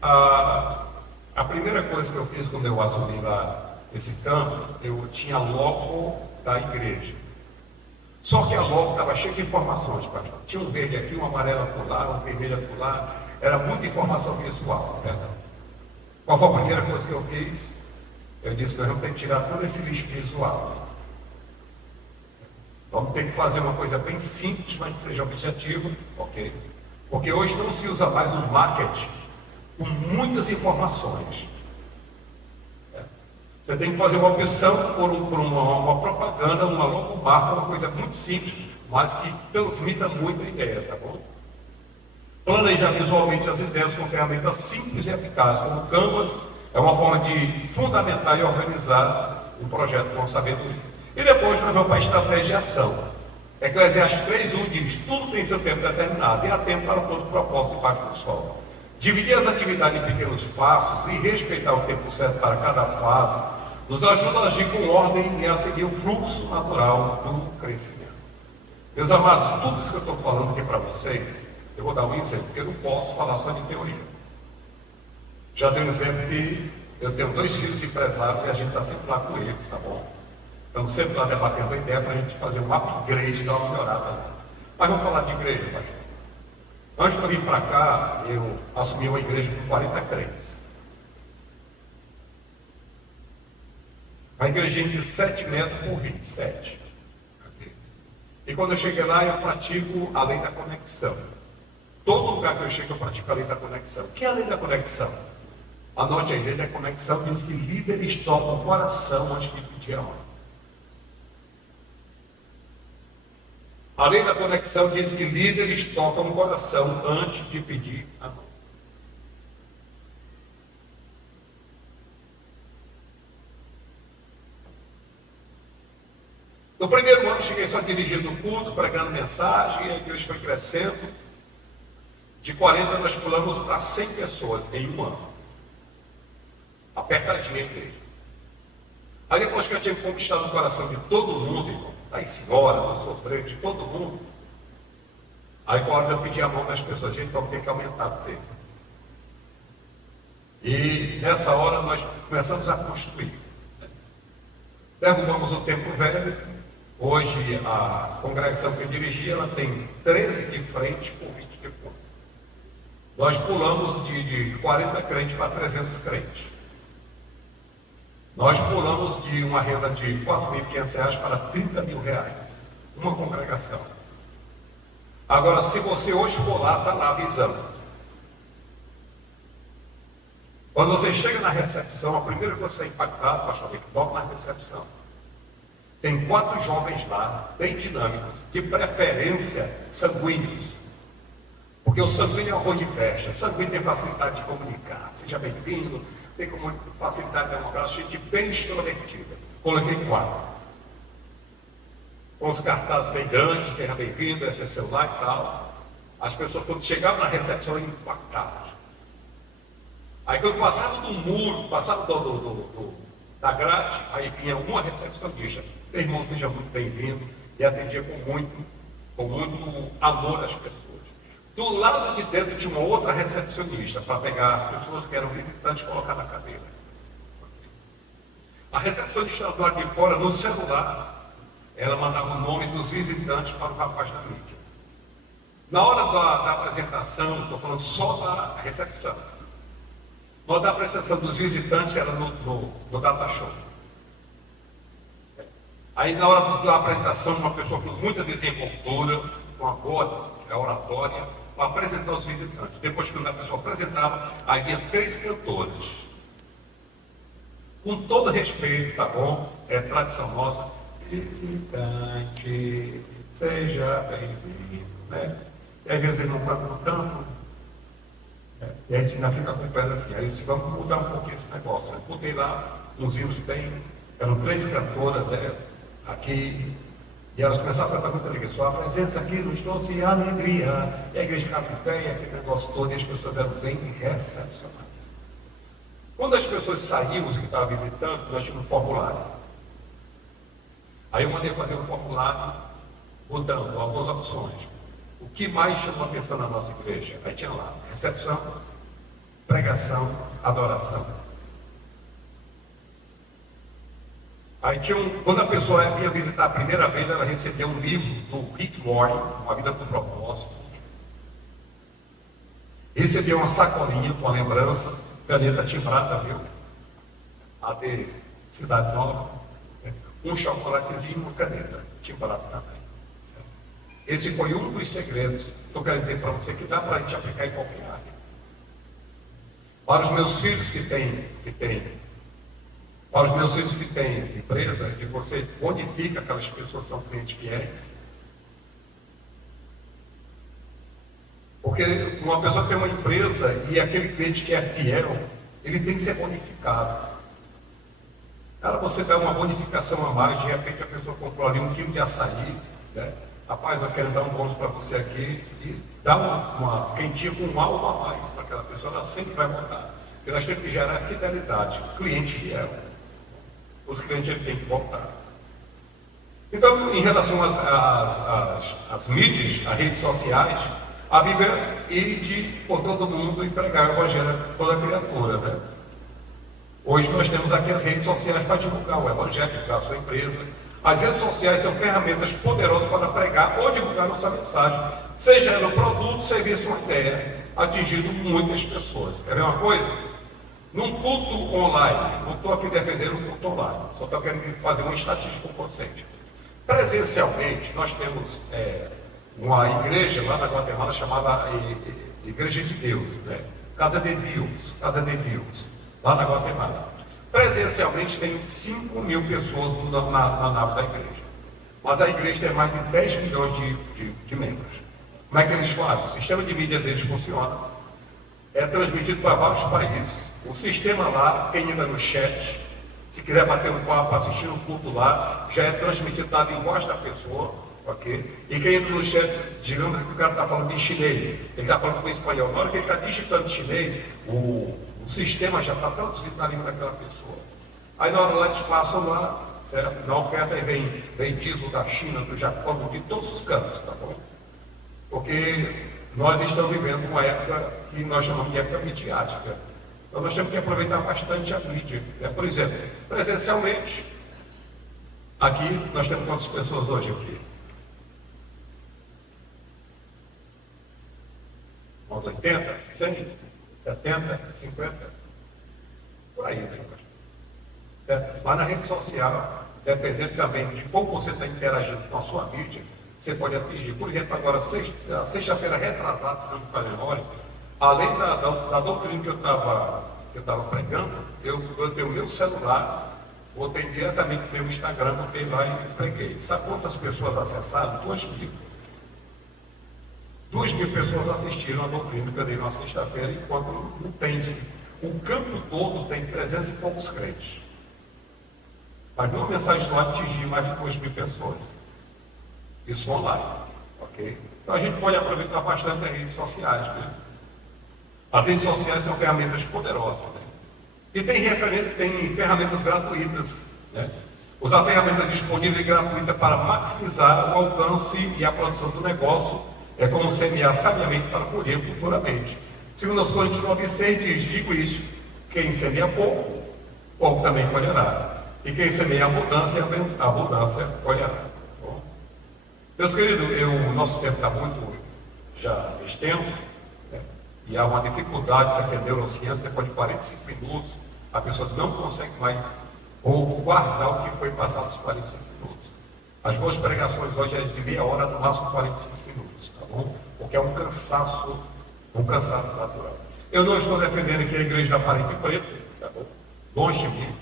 A primeira coisa que eu fiz quando eu assumi lá esse campo, eu tinha logo da igreja. Só que a logo estava cheia de informações, pastor. Tinha um verde aqui, uma amarela por lá, um vermelho por lá. Era muita informação visual, verdade? Qual foi a primeira coisa que eu fiz? Eu disse: nós vamos ter que tirar todo esse lixo visual. Vamos ter que fazer uma coisa bem simples, mas que seja objetiva, ok? Porque hoje não se usa mais o marketing com muitas informações. Você tem que fazer uma opção por uma propaganda, uma logomarca, uma coisa muito simples, mas que transmita muita ideia, tá bom? Planejar visualmente as ideias com ferramentas simples e eficazes, como o Canvas, é uma forma de fundamentar e organizar um projeto com sabedoria. E depois nós vamos para a estratégia de ação. Eclesiastes 3:1 diz: tudo tem seu tempo determinado e há tempo para todo propósito debaixo do sol. Dividir as atividades em pequenos passos e respeitar o tempo certo para cada fase nos ajuda a agir com ordem e a seguir o fluxo natural do crescimento. Meus amados, tudo isso que eu estou falando aqui para vocês, eu vou dar um exemplo, porque eu não posso falar só de teoria. Já dei um exemplo que eu tenho 2 filhos de empresário e a gente está sempre lá com eles, tá bom? Estamos sempre lá debatendo a ideia para a gente fazer um upgrade, dar uma melhorada. Mas vamos falar de igreja, pastor. Antes de eu vir para cá, eu assumi uma igreja com 40 crentes. Uma igrejinha de 7 metros por 27. E quando eu cheguei lá, eu pratico a lei da conexão. Todo lugar que eu chego, eu pratico a lei da conexão. O que é a lei da conexão? Anote aí, dentro da conexão diz que líderes tocam o coração antes de pedir a mão. Além da conexão, diz que líderes tocam o coração antes de pedir a mão. No primeiro ano, cheguei só dirigindo o culto, pregando mensagem, e a igreja foi crescendo. De 40 nós pulamos para 100 pessoas em um ano. Apertadinha a igreja. Aí depois que eu tinha conquistado o coração de todo mundo, irmão, aí senhora, sofrendo, de todo mundo, aí foi a hora de eu pedir a mão das pessoas, gente, vamos ter que aumentar o tempo. E nessa hora nós começamos a construir. Derrubamos o templo velho. Hoje a congregação que eu dirigi, ela tem 13 de frente por 20 de fundo. Nós pulamos de 40 crentes para 300 crentes. Nós pulamos de uma renda de R$ 4.500 para R$ 30 mil. Uma congregação. Agora, se você hoje for lá, está lá avisando. Quando você chega na recepção, a primeira coisa que você é impactado, pastor Vitor, logo na recepção. Tem 4 jovens lá, bem dinâmicos, de preferência sanguíneos. Porque o sanguíneo é um rolo de festa. O sanguíneo tem facilidade de comunicar. Seja bem-vindo, tem facilidade democrática, gente bem extrovertida. Coloquei 4. Com os cartazes bem grandes, seja bem-vindo, esse é seu lar e tal. As pessoas, quando chegavam na recepção, impactadas. Aí quando passavam do muro, passavam da grade, aí vinha uma recepcionista. Meu irmão, seja muito bem-vindo, e atendia com muito amor as pessoas. Do lado de dentro tinha uma outra recepcionista para pegar pessoas que eram visitantes e colocar na cadeira. A recepcionista do lado de fora, no celular, ela mandava o nome dos visitantes para o rapaz da mídia. Na hora da apresentação, estou falando só da recepção. Na hora da apresentação dos visitantes era no data show. Aí na hora da apresentação, uma pessoa com muita desenvoltura, com uma boa oratória, para apresentar os visitantes. Depois que a pessoa apresentava, aí vinha 3 cantores. Com todo respeito, tá bom? É tradição nossa. Visitante, seja bem-vindo, né? E às vezes ele não canta no canto. E a gente ainda fica com o pé assim. Aí disse, vamos mudar um pouquinho esse negócio. Eu botei lá uns hinos bem, eram 3 cantoras, né? Aqui. E elas começaram a cantar muito alegria. Sua presença aqui nos trouxe alegria. E a igreja ficava em pé, e aquele negócio todo, e as pessoas eram bem recepcionadas. Quando as pessoas saíam, os que estavam visitando, nós tínhamos um formulário. Aí eu mandei fazer um formulário, botando algumas opções. O que mais chamou a atenção na nossa igreja? Aí tinha lá, recepção, pregação, adoração. Aí tinha quando a pessoa vinha visitar a primeira vez, ela recebeu um livro do Rick Warren, Uma Vida com Propósito. Recebeu uma sacolinha com a lembrança, caneta timbrada, viu? A de Cidade Nova. Um chocolatezinho e uma caneta timbrada também. Esse foi um dos segredos. Estou querendo dizer para você que dá para a gente aplicar em qualquer área. Para os meus filhos que têm empresa, que você bonifica aquelas pessoas que são clientes fiéis. Porque uma pessoa que tem uma empresa e aquele cliente que é fiel, ele tem que ser bonificado. Cara, você dá uma bonificação a mais, de repente a pessoa comprou ali 1 quilo de açaí, né? Rapaz, eu quero dar um bônus para você aqui e dá uma quentinha com algo a mais para aquela pessoa, ela sempre vai voltar. Porque nós temos que gerar fidelidade, cliente fiel. Os clientes eles têm que voltar. Então, em relação às mídias, às redes sociais, a Bíblia é ide por todo mundo e pregar o Evangelho a toda criatura, né? Hoje nós temos aqui as redes sociais para divulgar o Evangelho, para a sua empresa. As redes sociais são ferramentas poderosas para pregar ou divulgar nossa mensagem, seja ela um produto, serviço ou ideia, atingindo muitas pessoas. Quer ver uma coisa? Num culto online, não estou aqui defendendo o culto online, só estou querendo fazer uma estatística com vocês. Presencialmente, nós temos uma igreja lá na Guatemala chamada Igreja de Deus, né? Casa de Deus. lá na Guatemala. Presencialmente tem 5 mil pessoas na nave da igreja. Mas a igreja tem mais de 10 milhões de membros. Como é que eles fazem? O sistema de mídia deles funciona. É transmitido para vários países. O sistema lá, quem entra no chat, se quiser bater um papo, assistir um culto lá, já é transmitido na linguagem da pessoa, ok? E quem entra no chat, digamos que o cara está falando em chinês, ele está falando em espanhol. Na hora que ele está digitando em chinês, o sistema já está traduzido na língua daquela pessoa. Aí na hora lá eles passam lá, certo? Na oferta aí vem dízimo da China, do Japão, de todos os cantos, tá bom? Porque nós estamos vivendo uma época que nós chamamos de época midiática. Então nós temos que aproveitar bastante a mídia. Por exemplo, presencialmente, aqui nós temos quantas pessoas hoje aqui? Uns 80, 100, 70, 50, por aí, né? Certo? Lá na rede social, dependendo também de como você está interagindo com a sua mídia, você pode atingir. Por exemplo, agora, sexta-feira retrasada, se não me falha a memória, além da doutrina que eu estava pregando, eu tenho o meu celular, botei diretamente no meu Instagram, botei lá e preguei. Sabe quantas pessoas acessaram? 2.000. 2.000 pessoas assistiram a doutrina que eu dei na sexta-feira, enquanto não tem. O campo todo tem 300 e poucos crentes. Mas numa mensagem só atingir mais de 2.000 pessoas. Isso online, ok? Então a gente pode aproveitar bastante as redes sociais, né? As redes sociais são ferramentas poderosas, né? E tem ferramentas gratuitas, né? Usar ferramentas disponíveis e gratuitas para maximizar o alcance e a produção do negócio é como semear sabiamente para colher futuramente. Segundo os Coríntios 9,6 diz, digo isso, quem semeia pouco, pouco também colherá. E quem semeia abundância colherá. Bom, meus queridos, o nosso tempo está muito já extenso, né? E há uma dificuldade, se atender neurociência, depois de 45 minutos, a pessoa não consegue mais ou guardar o que foi passado nos 45 minutos. As boas pregações hoje é de meia hora, no máximo 45 minutos, tá bom? Porque é um cansaço natural. Eu não estou defendendo aqui a igreja da parede preta, tá bom? Longe de mim.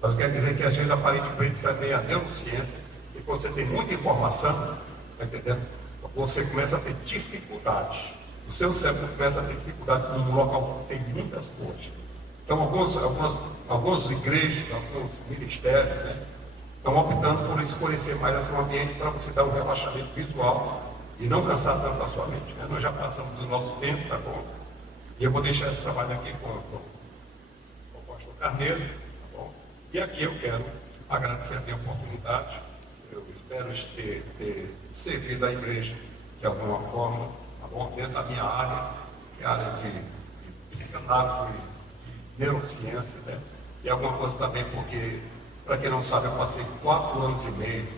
Mas quer dizer que às vezes a parede preta semeia a neurociência, e quando você tem muita informação, tá entendendo? Você começa a ter dificuldades. O seu cérebro começa a ter dificuldade num local que tem muitas coisas. Então, algumas igrejas, alguns ministérios, né, estão optando por escurecer mais esse ambiente para você dar um relaxamento visual e não cansar tanto a sua mente, né? Nós já passamos do nosso tempo, tá bom? E eu vou deixar esse trabalho aqui com o pastor Carneiro, tá bom? E aqui eu quero agradecer a minha oportunidade. Eu espero ter servido a igreja de alguma forma, tá bom? Dentro da minha área, que é a área de psicanálise, de neurociência, né? E alguma coisa também, porque, para quem não sabe, eu passei 4 anos e meio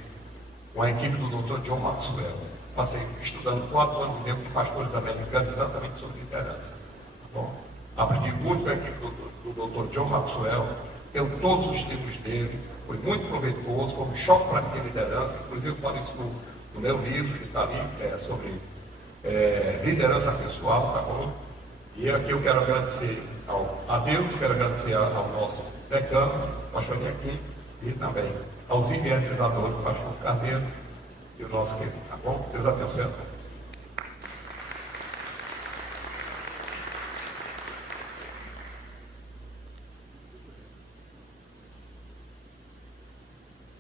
com a equipe do Dr. John Maxwell. Passei estudando 4 anos dentro de pastores americanos exatamente sobre liderança. Tá bom? Aprendi muito com a equipe do Dr. John Maxwell, tenho todos os livros dele, foi muito proveitoso, foi um choque para minha liderança, inclusive eu falo isso no meu livro, que está ali, sobre liderança pessoal, tá bom? E aqui eu quero agradecer a Deus, quero agradecer ao nosso decano, pastor aqui, e também aos idealizadores, pastor Carneiro e o nosso querido, tá bom? Deus abençoe a todos.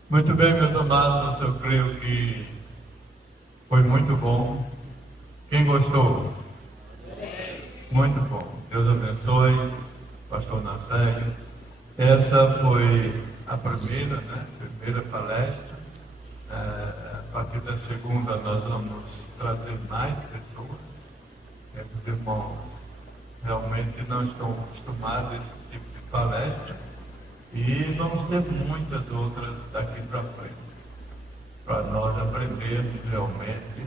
Muito bem, meus amados, eu creio que foi muito bom. Quem gostou? Muito bom. Deus abençoe, pastor Nacélio. Essa foi a primeira palestra. A partir da segunda nós vamos trazer mais pessoas. Os irmãos realmente não estão acostumados a esse tipo de palestra. E vamos ter muitas outras daqui para frente, para nós aprendermos realmente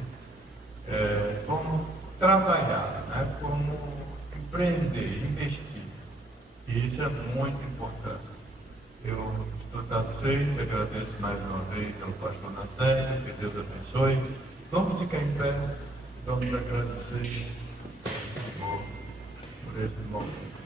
como trabalhar, né? Como empreender, investir. E isso é muito importante. Eu estou satisfeito, agradeço mais uma vez ao pastor Nacélio, que Deus abençoe. Vamos ficar em pé, vamos agradecer por esse momento.